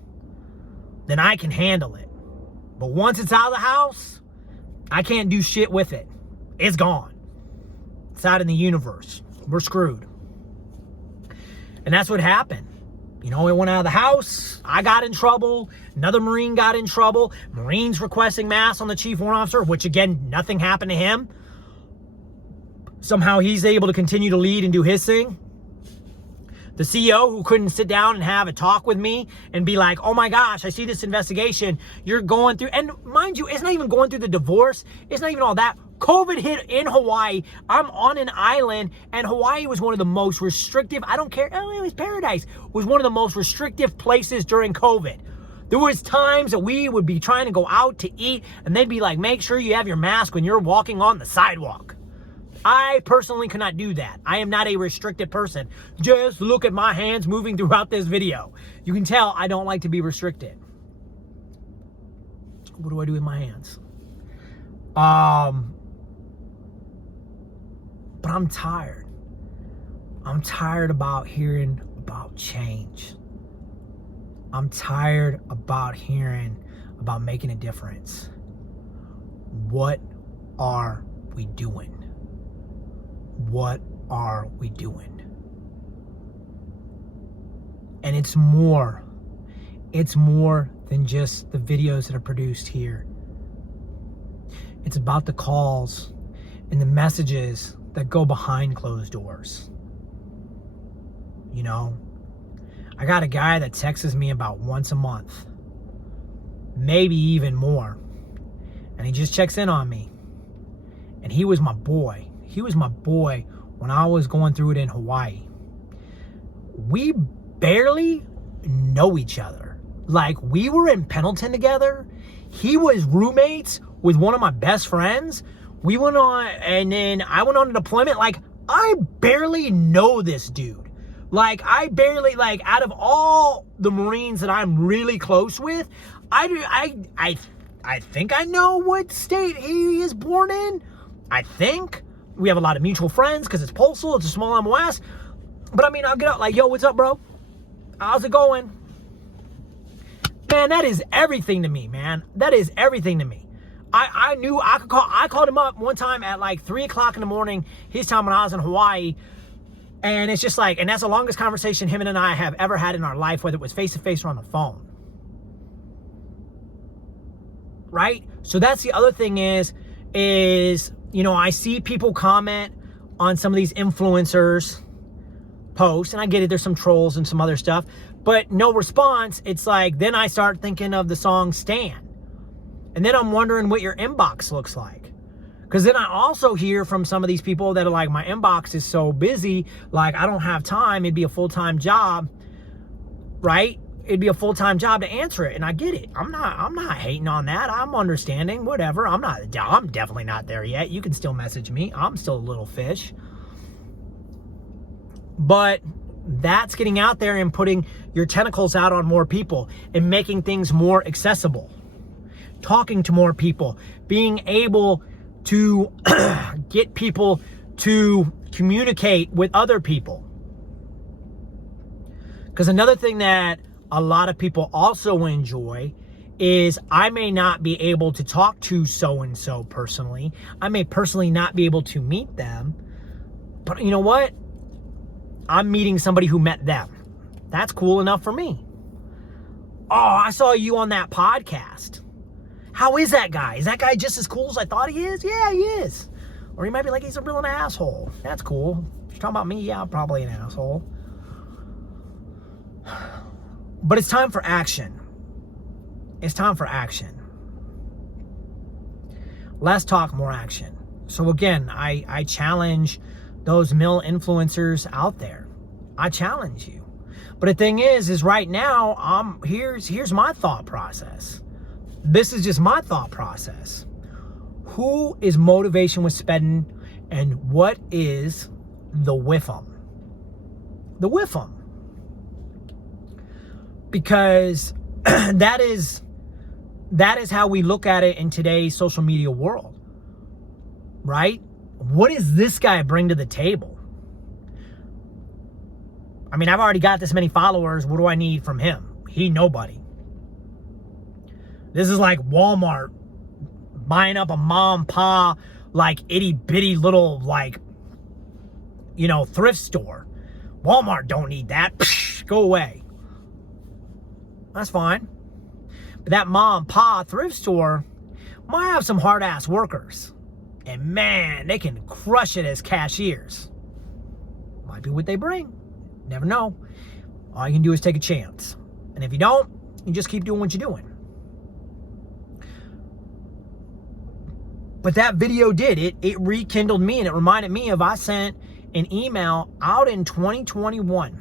then I can handle it. But once it's out of the house, I can't do shit with it. It's gone. It's out in the universe. We're screwed. And that's what happened. You know, it went out of the house. I got in trouble. Another Marine got in trouble. Marines requesting masks on the chief warrant officer, which again, nothing happened to him. Somehow he's able to continue to lead and do his thing. The CEO who couldn't sit down and have a talk with me and be like, oh my gosh, I see this investigation you're going through. And mind you, it's not even going through the divorce. It's not even all that. COVID hit in Hawaii. I'm on an island, and Hawaii was one of the most restrictive, I don't care, oh, it was paradise, was one of the most restrictive places during COVID. There was times that we would be trying to go out to eat, and they'd be like, make sure you have your mask when you're walking on the sidewalk. I personally cannot do that. I am not a restricted person. Just look at my hands moving throughout this video. You can tell I don't like to be restricted. What do I do with my hands? But I'm tired. I'm tired about hearing about change. I'm tired about hearing about making a difference. What are we doing? What are we doing? And it's more than just the videos that are produced here. It's about the calls and the messages that go behind closed doors. You know, I got a guy that texts me about once a month, maybe even more, and he just checks in on me. And he was my boy. He was my boy when I was going through it in Hawaii. We barely know each other. Like, we were in Pendleton together. He was roommates with one of my best friends. We went on, and then I went on a deployment. Like, I barely know this dude. Like, I barely, like, out of all the Marines that I'm really close with, I think I know what state he is born in. I think. We have a lot of mutual friends because it's postal. It's a small MOS. But, I mean, I'll get up like, yo, what's up, bro? How's it going? Man, that is everything to me, man. That is everything to me. I knew I could call. I called him up one time at like 3 o'clock in the morning, his time when I was in Hawaii. And it's just like, and that's the longest conversation him and I have ever had in our life, whether it was face-to-face or on the phone. Right? So that's the other thing is, you know, I see people comment on some of these influencers' posts, and I get it, there's some trolls and some other stuff, but no response. It's like, then I start thinking of the song Stan. And then I'm wondering what your inbox looks like. Because then I also hear from some of these people that are like, my inbox is so busy, like I don't have time. It'd be a full-time job, right? It'd be a full-time job to answer it. And I get it. I'm not hating on that. I'm understanding, whatever. I'm definitely not there yet. You can still message me. I'm still a little fish. But that's getting out there and putting your tentacles out on more people and making things more accessible. Talking to more people, being able to get people to communicate with other people. Because another thing that a lot of people also enjoy is I may not be able to talk to so-and-so personally. I may personally not be able to meet them. But you know what? I'm meeting somebody who met them. That's cool enough for me. Oh, I saw you on that podcast. How is that guy? Is that guy just as cool as I thought he is? Yeah, he is. Or he might be like, he's a real asshole. That's cool. If you're talking about me, yeah, I'm probably an asshole. But it's time for action. It's time for action. Less talk, more action. So again, I challenge those male influencers out there. I challenge you. But the thing is right now, here's my thought process. This is just my thought process. Who is Motivation with Speddin, and what is the WIFM? The WIFM. Because that is how we look at it in today's social media world, right? What does this guy bring to the table? I mean, I've already got this many followers. What do I need from him? He nobody. This is like Walmart buying up a mom and pa, like itty bitty little, like, you know, thrift store. Walmart don't need that. Psh, go away. That's fine. But that mom and pa thrift store might have some hard ass workers. And man, they can crush it as cashiers. Might be what they bring. Never know. All you can do is take a chance. And if you don't, you just keep doing what you're doing. But that video did. It rekindled me, and it reminded me of I sent an email out in 2021.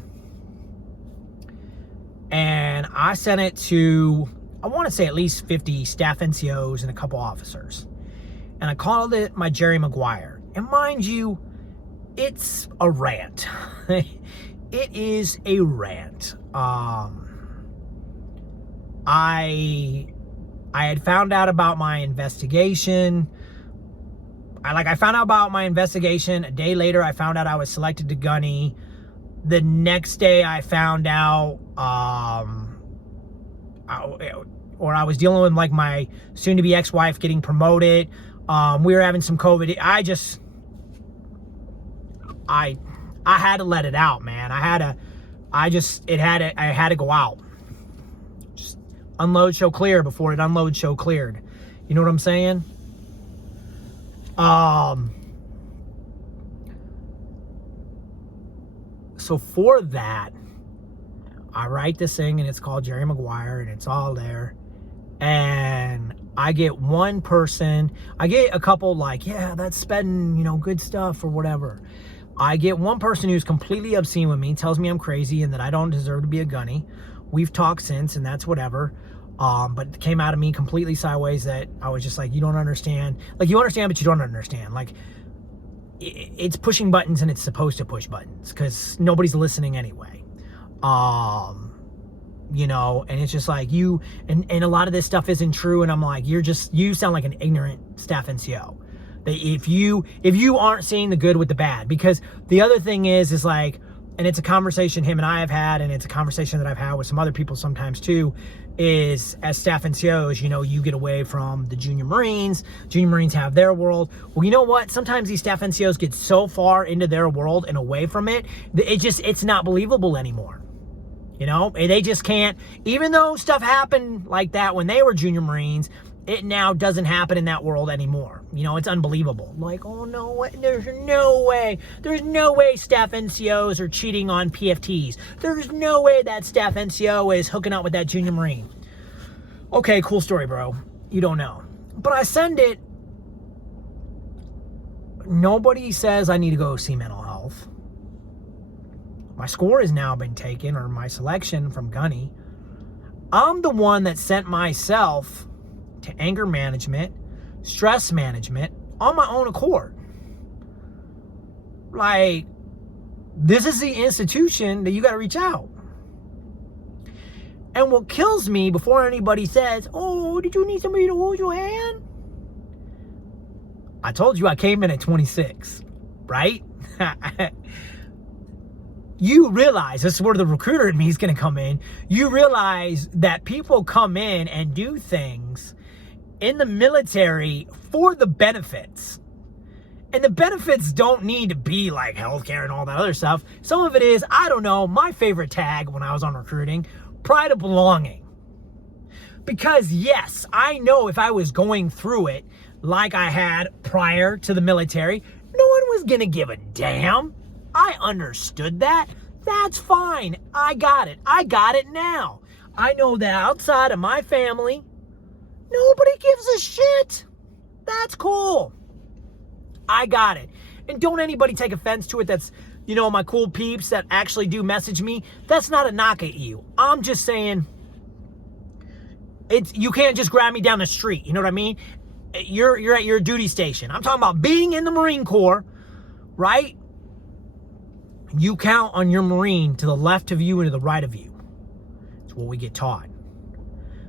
And I sent it to, I want to say at least 50 staff NCOs and a couple officers. And I called it my Jerry Maguire. And mind you, it's a rant. It is a rant. I had found out about my investigation. I found out about my investigation. A day later, I found out I was selected to gunny. The next day, I found out, I was dealing with like my soon-to-be ex-wife getting promoted. We were having some COVID. I had to let it out, man. I had to go out. Just unload, show clear before it unload, show cleared. You know what I'm saying? So for that, I write this thing, and it's called Jerry Maguire, and it's all there. And I get one person, I get a couple like, yeah, that's Speddin, you know, good stuff or whatever. I get one person who's completely obscene with me, tells me I'm crazy and that I don't deserve to be a gunny. We've talked since, and that's whatever. But it came out of me completely sideways that I was just like, you don't understand. Like, you understand, but you don't understand. Like, it's pushing buttons, and it's supposed to push buttons because nobody's listening anyway. You know, and it's just like you, and a lot of this stuff isn't true. And I'm like, you sound like an ignorant staff NCO. That if you aren't seeing the good with the bad, because the other thing is like, and it's a conversation him and I have had, and it's a conversation that I've had with some other people sometimes too, is as staff NCOs, you know, you get away from the junior Marines. Junior Marines have their world. Well, you know what? Sometimes these staff NCOs get so far into their world and away from it, it's not believable anymore. You know, they just can't, even though stuff happened like that when they were junior Marines, it now doesn't happen in that world anymore. You know, it's unbelievable. Like, oh no, there's no way staff NCOs are cheating on PFTs. There's no way that staff NCO is hooking up with that junior Marine. Okay, cool story, bro. You don't know. But I send it. Nobody says I need to go see mental health. My score has now been taken, or my selection from gunny. I'm the one that sent myself to anger management, stress management on my own accord. Like, this is the institution that you got to reach out. And what kills me before anybody says, oh, did you need somebody to hold your hand? I told you I came in at 26. right? You realize, this is where the recruiter in me is going to come in. You realize that people come in and do things in the military for the benefits. And the benefits don't need to be like healthcare and all that other stuff. Some of it is, I don't know, my favorite tag when I was on recruiting, pride of belonging. Because yes, I know if I was going through it like I had prior to the military, no one was going to give a damn. I understood that. That's fine. I got it. I got it now. I know that outside of my family, nobody gives a shit. That's cool. I got it. And don't anybody take offense to it that's, my cool peeps that actually do message me. That's not a knock at you. I'm just saying, you can't just grab me down the street. You know what I mean? You're at your duty station. I'm talking about being in the Marine Corps, right? You count on your Marine to the left of you and to the right of you. It's what we get taught.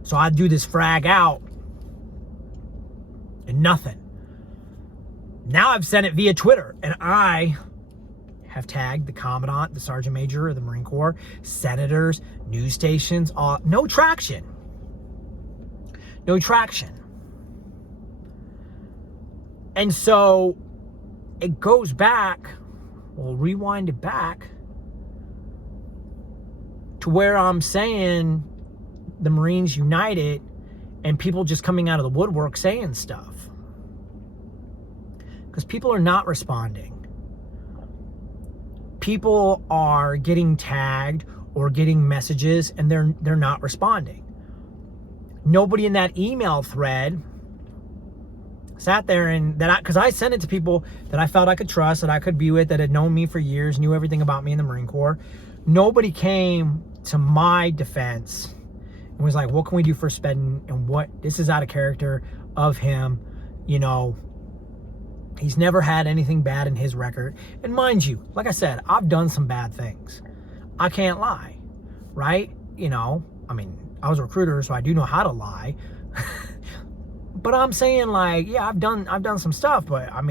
So I do this frag out and nothing. Now I've sent it via Twitter, and I have tagged the Commandant, the Sergeant Major of the Marine Corps, senators, news stations, no traction. No traction. And so it goes back, we'll rewind it back to where I'm saying the Marines United and people just coming out of the woodwork saying stuff. Because people are not responding. People are getting tagged or getting messages and they're not responding. Nobody in that email thread sat there and because I sent it to people that I felt I could trust, that I could be with, that had known me for years, knew everything about me in the Marine Corps. Nobody came to my defense and was like, what can we do for Spedden, and this is out of character of him. He's never had anything bad in his record. And mind you, like I said, I've done some bad things. I can't lie, right? I was a recruiter, so I do know how to lie. But I'm saying, like, yeah, I've done some stuff, but I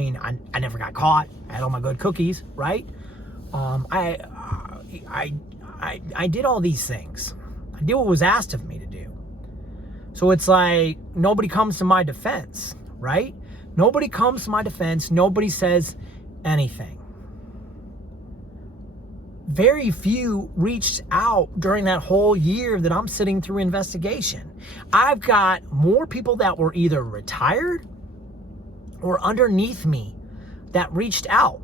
never got caught. I had all my good cookies, right? I did all these things. I did what was asked of me to do. So it's like nobody comes to my defense, right? Nobody comes to my defense. Nobody says anything. Very few reached out during that whole year that I'm sitting through investigation. I've got more people that were either retired or underneath me that reached out.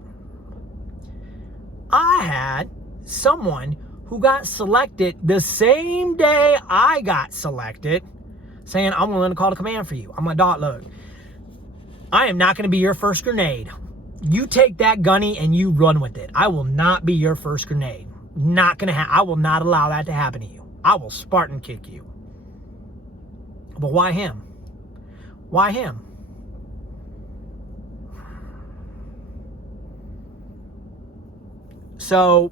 I had someone who got selected the same day I got selected saying, I'm willing to call the command for you. I'm like, Doc, look, I am not going to be your first grenade. You take that gunny and you run with it. I will not be your first grenade. Not going to I will not allow that to happen to you. I will Spartan kick you. But why him? Why him? So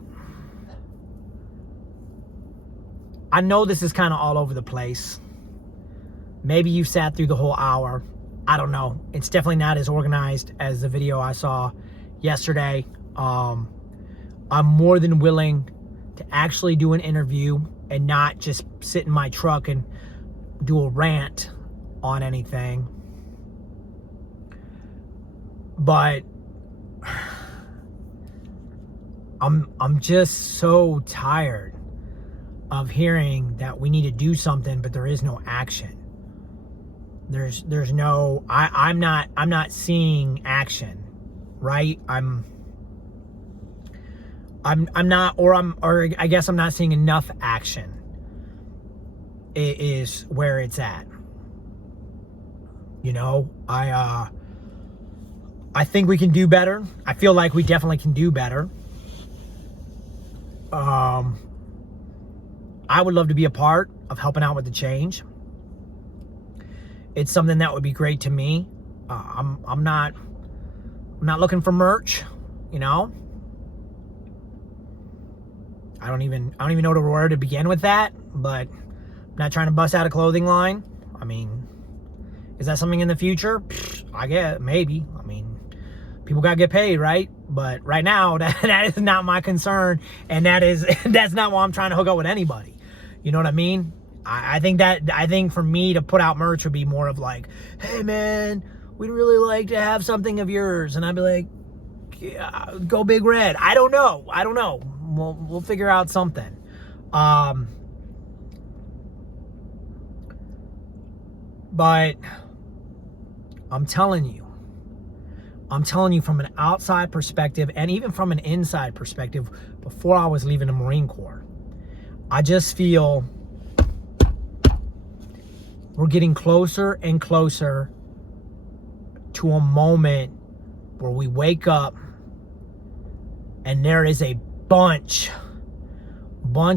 I know this is kind of all over the place. Maybe you sat through the whole hour. I don't know. It's definitely not as organized as the video I saw yesterday. I'm more than willing to actually do an interview and not just sit in my truck and do a rant on anything. But I'm just so tired of hearing that we need to do something, but there is no action. There's no, I'm not seeing action, right? I guess I'm not seeing enough action is where it's at. I think we can do better. I feel like we definitely can do better. I would love to be a part of helping out with the change. It's something that would be great to me. I'm not looking for merch, I don't even know where to begin with that, but I'm not trying to bust out a clothing line. Is that something in the future? I guess, maybe. people got to get paid, right? But right now, that is not my concern. And that's not why I'm trying to hook up with anybody. You know what I mean? I think for me to put out merch would be more of like, hey man, we'd really like to have something of yours. And I'd be like, yeah, go Big Red. I don't know. We'll figure out something. But I'm telling you from an outside perspective and even from an inside perspective, before I was leaving the Marine Corps, I just feel we're getting closer and closer to a moment where we wake up and there is a bunch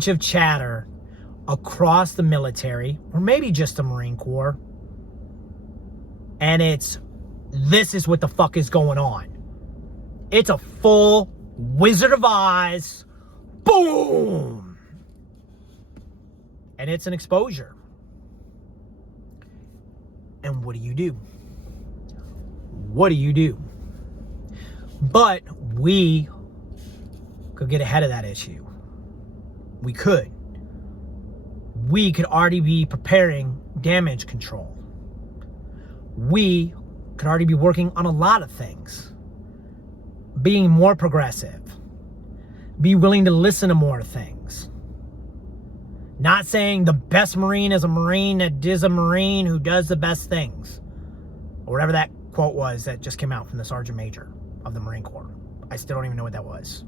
of chatter across the military, or maybe just the Marine Corps, and this is what the fuck is going on. It's a full Wizard of Oz, boom! And it's an exposure. And what do you do? What do you do? But we could get ahead of that issue. We could already be preparing damage control. We could already be working on a lot of things. Being more progressive. Be willing to listen to more things. Not saying the best Marine is a Marine that is a Marine who does the best things. Or whatever that quote was that just came out from the Sergeant Major of the Marine Corps. I still don't even know what that was.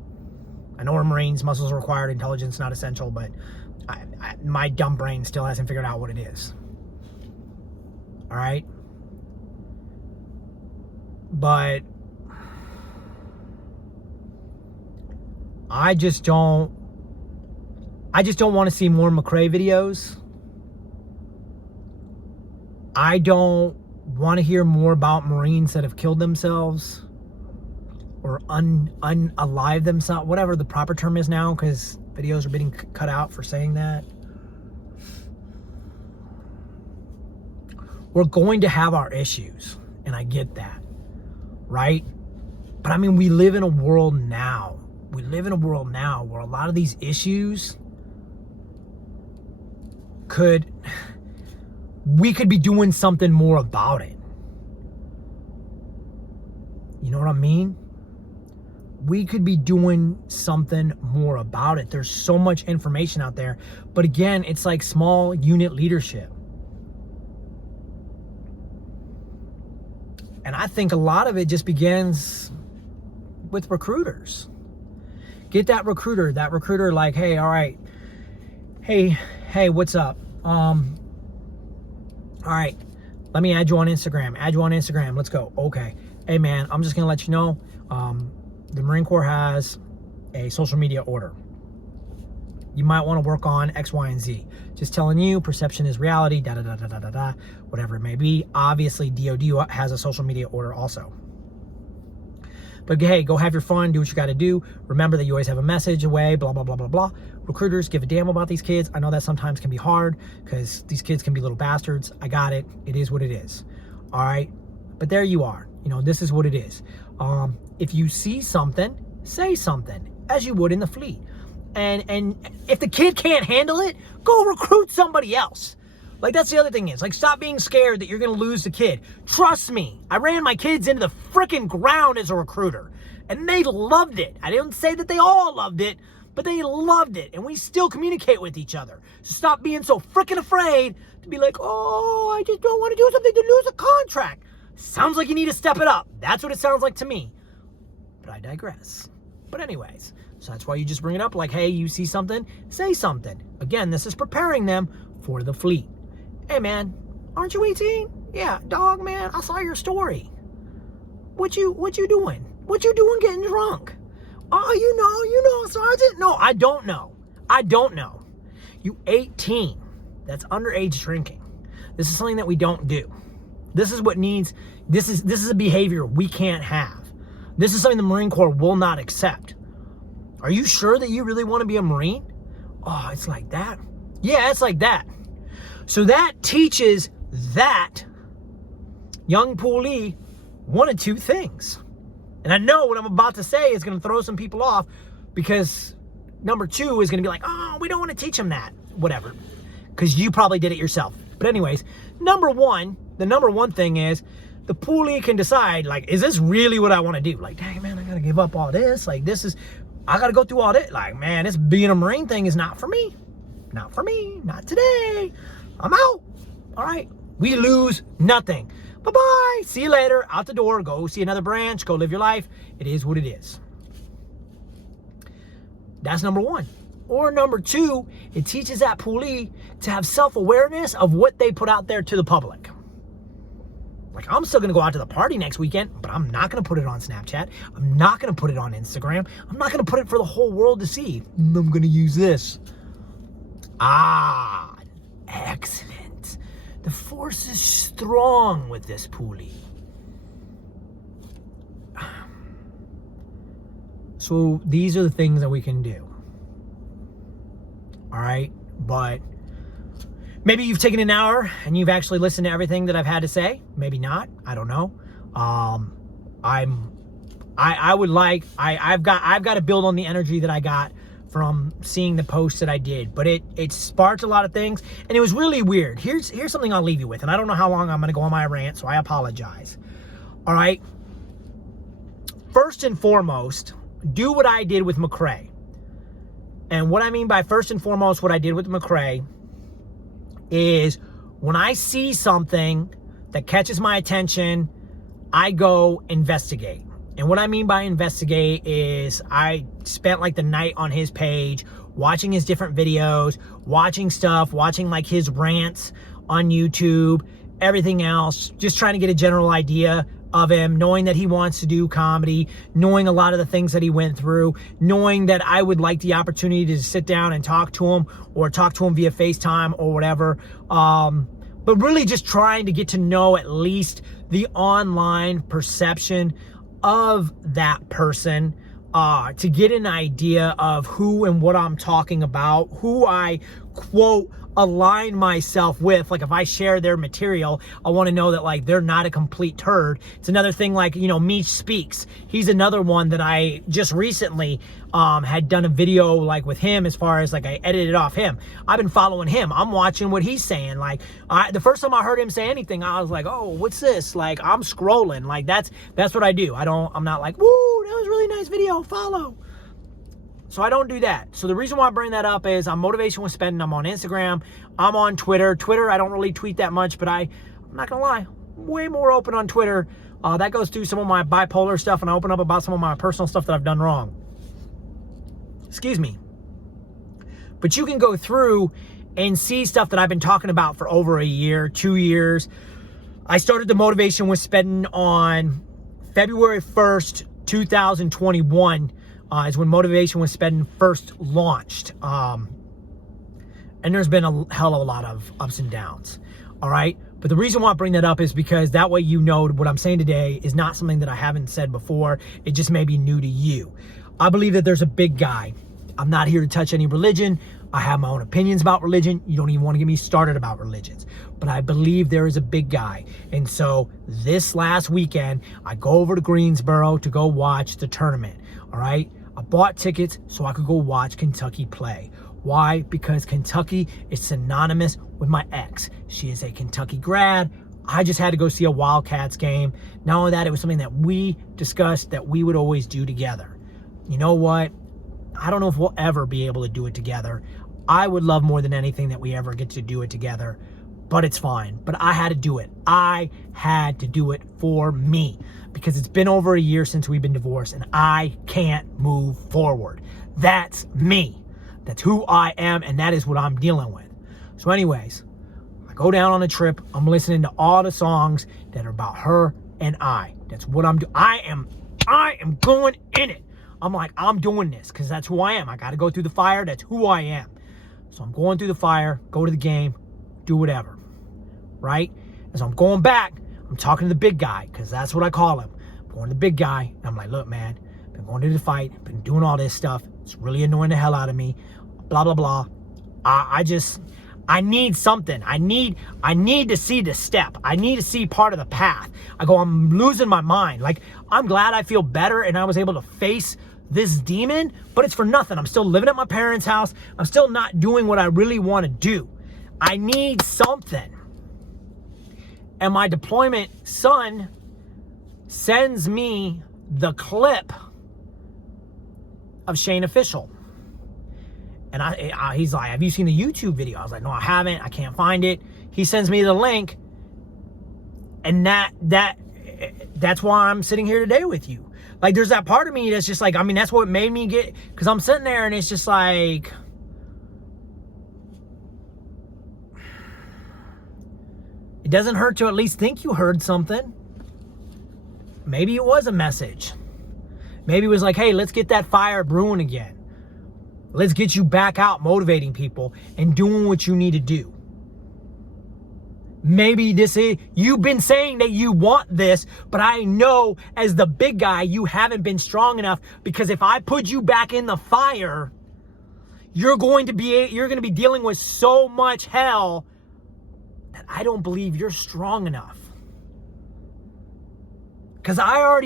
I know we're Marines, muscles are required, intelligence not essential, but my dumb brain still hasn't figured out what it is. All right? But I just don't want to see more McRae videos. I don't want to hear more about Marines that have killed themselves or unalive themselves, whatever the proper term is now, because videos are being cut out for saying that. We're going to have our issues, and I get that, right? But I mean, we live in a world now. Where a lot of these issues we could be doing something more about it. You know what I mean? We could be doing something more about it. There's so much information out there. But again, it's like small unit leadership. And I think a lot of it just begins with recruiters. Get that recruiter like, hey, all right. Hey, what's up? All right, let me add you on Instagram. Let's go. Okay. Hey, man, I'm just going to let you know, the Marine Corps has a social media order. You might want to work on X, Y, and Z. Just telling you, perception is reality, whatever it may be. Obviously, DOD has a social media order also. But hey, go have your fun, do what you got to do. Remember that you always have a message away, blah, blah, blah, blah, blah. Recruiters, give a damn about these kids. I know that sometimes can be hard because these kids can be little bastards. I got it. It is what it is. All right. But there you are. You know, this is what it is. If you see something, say something, as you would in the fleet. And if the kid can't handle it, go recruit somebody else. Like, that's the other thing is, like, stop being scared that you're going to lose the kid. Trust me, I ran my kids into the freaking ground as a recruiter, and they loved it. I didn't say that they all loved it, but they loved it, and we still communicate with each other. So stop being so freaking afraid to be like, oh, I just don't want to do something to lose a contract. Sounds like you need to step it up. That's what it sounds like to me. But I digress. But anyways, so that's why you just bring it up like, hey, you see something, say something. Again, this is preparing them for the fleet. Hey, man, aren't you 18? Yeah, dog, man, I saw your story. What you doing? What you doing getting drunk? Oh, you know, Sergeant. No, I don't know. You 18. That's underage drinking. This is something that we don't do. This is what needs, this is a behavior we can't have. This is something the Marine Corps will not accept. Are you sure that you really want to be a Marine? Oh, it's like that? Yeah, it's like that. So that teaches that young poolee one of two things. And I know what I'm about to say is going to throw some people off, because number 2 is going to be like, oh, we don't want to teach him that. Whatever. Because you probably did it yourself. But anyways, the number one thing is the poolie can decide, like, is this really what I want to do? Like, dang, man, I got to give up all this. Like, I got to go through all this. Like, man, this being a Marine thing is not for me. Not for me. Not today. I'm out. All right. We lose nothing. Bye-bye. See you later. Out the door. Go see another branch. Go live your life. It is what it is. That's number 1. Or number 2, it teaches that poolie to have self-awareness of what they put out there to the public. Like, I'm still going to go out to the party next weekend, but I'm not going to put it on Snapchat. I'm not going to put it on Instagram. I'm not going to put it for the whole world to see. I'm going to use this. Ah, excellent. The force is strong with this poolie. So these are the things that we can do. All right, but maybe you've taken an hour and you've actually listened to everything that I've had to say. Maybe not. I don't know. I've got to build on the energy that I got from seeing the posts that I did, but it sparked a lot of things, and it was really weird. Here's something I'll leave you with, and I don't know how long I'm going to go on my rant, so I apologize. All right. First and foremost, do what I did with McRae. And what I mean by first and foremost, what I did with McRae is when I see something that catches my attention, I go investigate. And what I mean by investigate is I spent like the night on his page, watching his different videos, watching stuff, watching like his rants on YouTube, everything else, just trying to get a general idea of him, knowing that he wants to do comedy, knowing a lot of the things that he went through, knowing that I would like the opportunity to sit down and talk to him, or talk to him via FaceTime or whatever. But really just trying to get to know at least the online perception of that person, to get an idea of who and what I'm talking about, who I, quote, align myself with. Like, if I share their material, I want to know that, like, they're not a complete turd. It's another thing, like, you know, Meech Speaks. He's another one that I just recently had done a video like with him, as far as like I edited off him. I've been following him. I'm watching what he's saying. Like, the first time I heard him say anything, I was like, oh, what's this? Like, I'm scrolling. Like, that's what I do. I'm not like, woo, that was a really nice video, follow. So I don't do that. So the reason why I bring that up is I'm Motivation with Spending. I'm on Instagram. I'm on Twitter. Twitter, I don't really tweet that much, but I'm not going to lie, I'm way more open on Twitter. That goes through some of my bipolar stuff, and I open up about some of my personal stuff that I've done wrong. Excuse me. But you can go through and see stuff that I've been talking about for over a year, 2 years. I started the Motivation with Spending on February 1st, 2021. Is when Motivation with Spending first launched. And there's been a hell of a lot of ups and downs. All right. But the reason why I bring that up is because that way you know what I'm saying today is not something that I haven't said before. It just may be new to you. I believe that there's a big guy. I'm not here to touch any religion. I have my own opinions about religion. You don't even want to get me started about religions. But I believe there is a big guy. And so this last weekend, I go over to Greensboro to go watch the tournament. All right. I bought tickets so I could go watch Kentucky play. Why? Because Kentucky is synonymous with my ex. She is a Kentucky grad. I just had to go see a Wildcats game. Not only that, it was something that we discussed that we would always do together. You know what? I don't know if we'll ever be able to do it together. I would love more than anything that we ever get to do it together, but it's fine. But I had to do it. I had to do it for me, because it's been over a year since we've been divorced and I can't move forward. That's me. That's who I am, and that is what I'm dealing with. So anyways, I go down on a trip. I'm listening to all the songs that are about her and I. That's what I'm doing. I am going in it. I'm like, I'm doing this because that's who I am. I got to go through the fire. That's who I am. So I'm going through the fire, go to the game, do whatever, right? As I'm going back, I'm talking to the big guy, because that's what I call him. I'm going to the big guy, and I'm like, look, man, been going to the fight, been doing all this stuff. It's really annoying the hell out of me, blah, blah, blah. I need something. I need to see the step. I need to see part of the path. I go, I'm losing my mind. Like, I'm glad I feel better and I was able to face this demon, but it's for nothing. I'm still living at my parents' house. I'm still not doing what I really want to do. I need something. And my deployment son sends me the clip of Shane Official. And he's like, have you seen the YouTube video? I was like, no, I haven't. I can't find it. He sends me the link. And that's why I'm sitting here today with you. Like, there's that part of me that's just like, I mean, that's what made me get, because I'm sitting there and it's just like, it doesn't hurt to at least think you heard something. Maybe it was a message. Maybe it was like, hey, let's get that fire brewing again. Let's get you back out motivating people and doing what you need to do. Maybe this is, you've been saying that you want this, but I know as the big guy, you haven't been strong enough, because if I put you back in the fire, you're going to be dealing with so much hell that I don't believe you're strong enough. Because I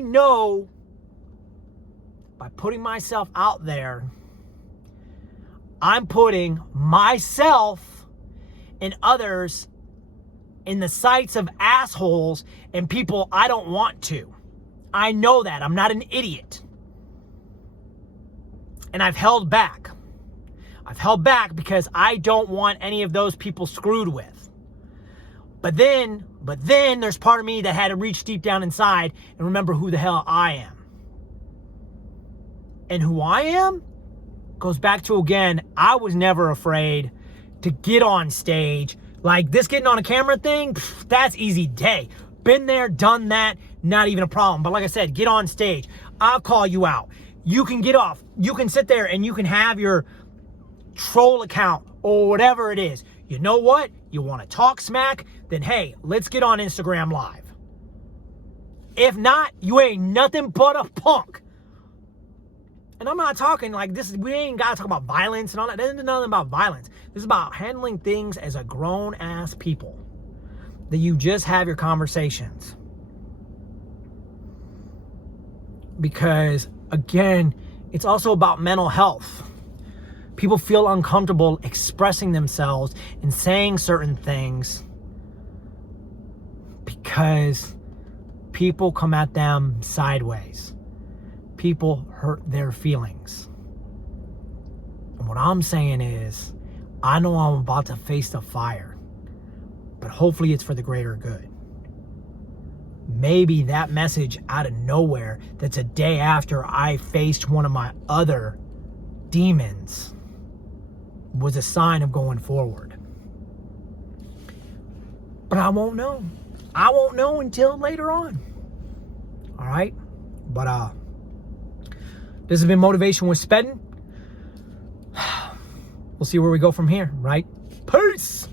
know by putting myself out there, I'm putting myself and others in the sights of assholes and people I don't want to. I know that. I'm not an idiot. And I've held back. I've held back because I don't want any of those people screwed with. But then there's part of me that had to reach deep down inside and remember who the hell I am. And who I am goes back to, again, I was never afraid to get on stage. Like, this getting on a camera thing, that's easy day. Been there, done that, not even a problem. But like I said, get on stage. I'll call you out. You can get off. You can sit there and you can have your troll account or whatever it is. You know what? You want to talk smack? Then hey, let's get on Instagram Live. If not, you ain't nothing but a punk. And I'm not talking like this. We ain't got to talk about violence and all that. This is nothing about violence. This is about handling things as a grown-ass people. That you just have your conversations. Because, again, it's also about mental health. People feel uncomfortable expressing themselves and saying certain things because people come at them sideways. People hurt their feelings. And what I'm saying is, I know I'm about to face the fire, but hopefully it's for the greater good. Maybe that message out of nowhere, that's a day after I faced one of my other demons, was a sign of going forward. But I won't know. I won't know until later on. All right? But this has been Motivation with Speddin. We'll see where we go from here, right? Peace!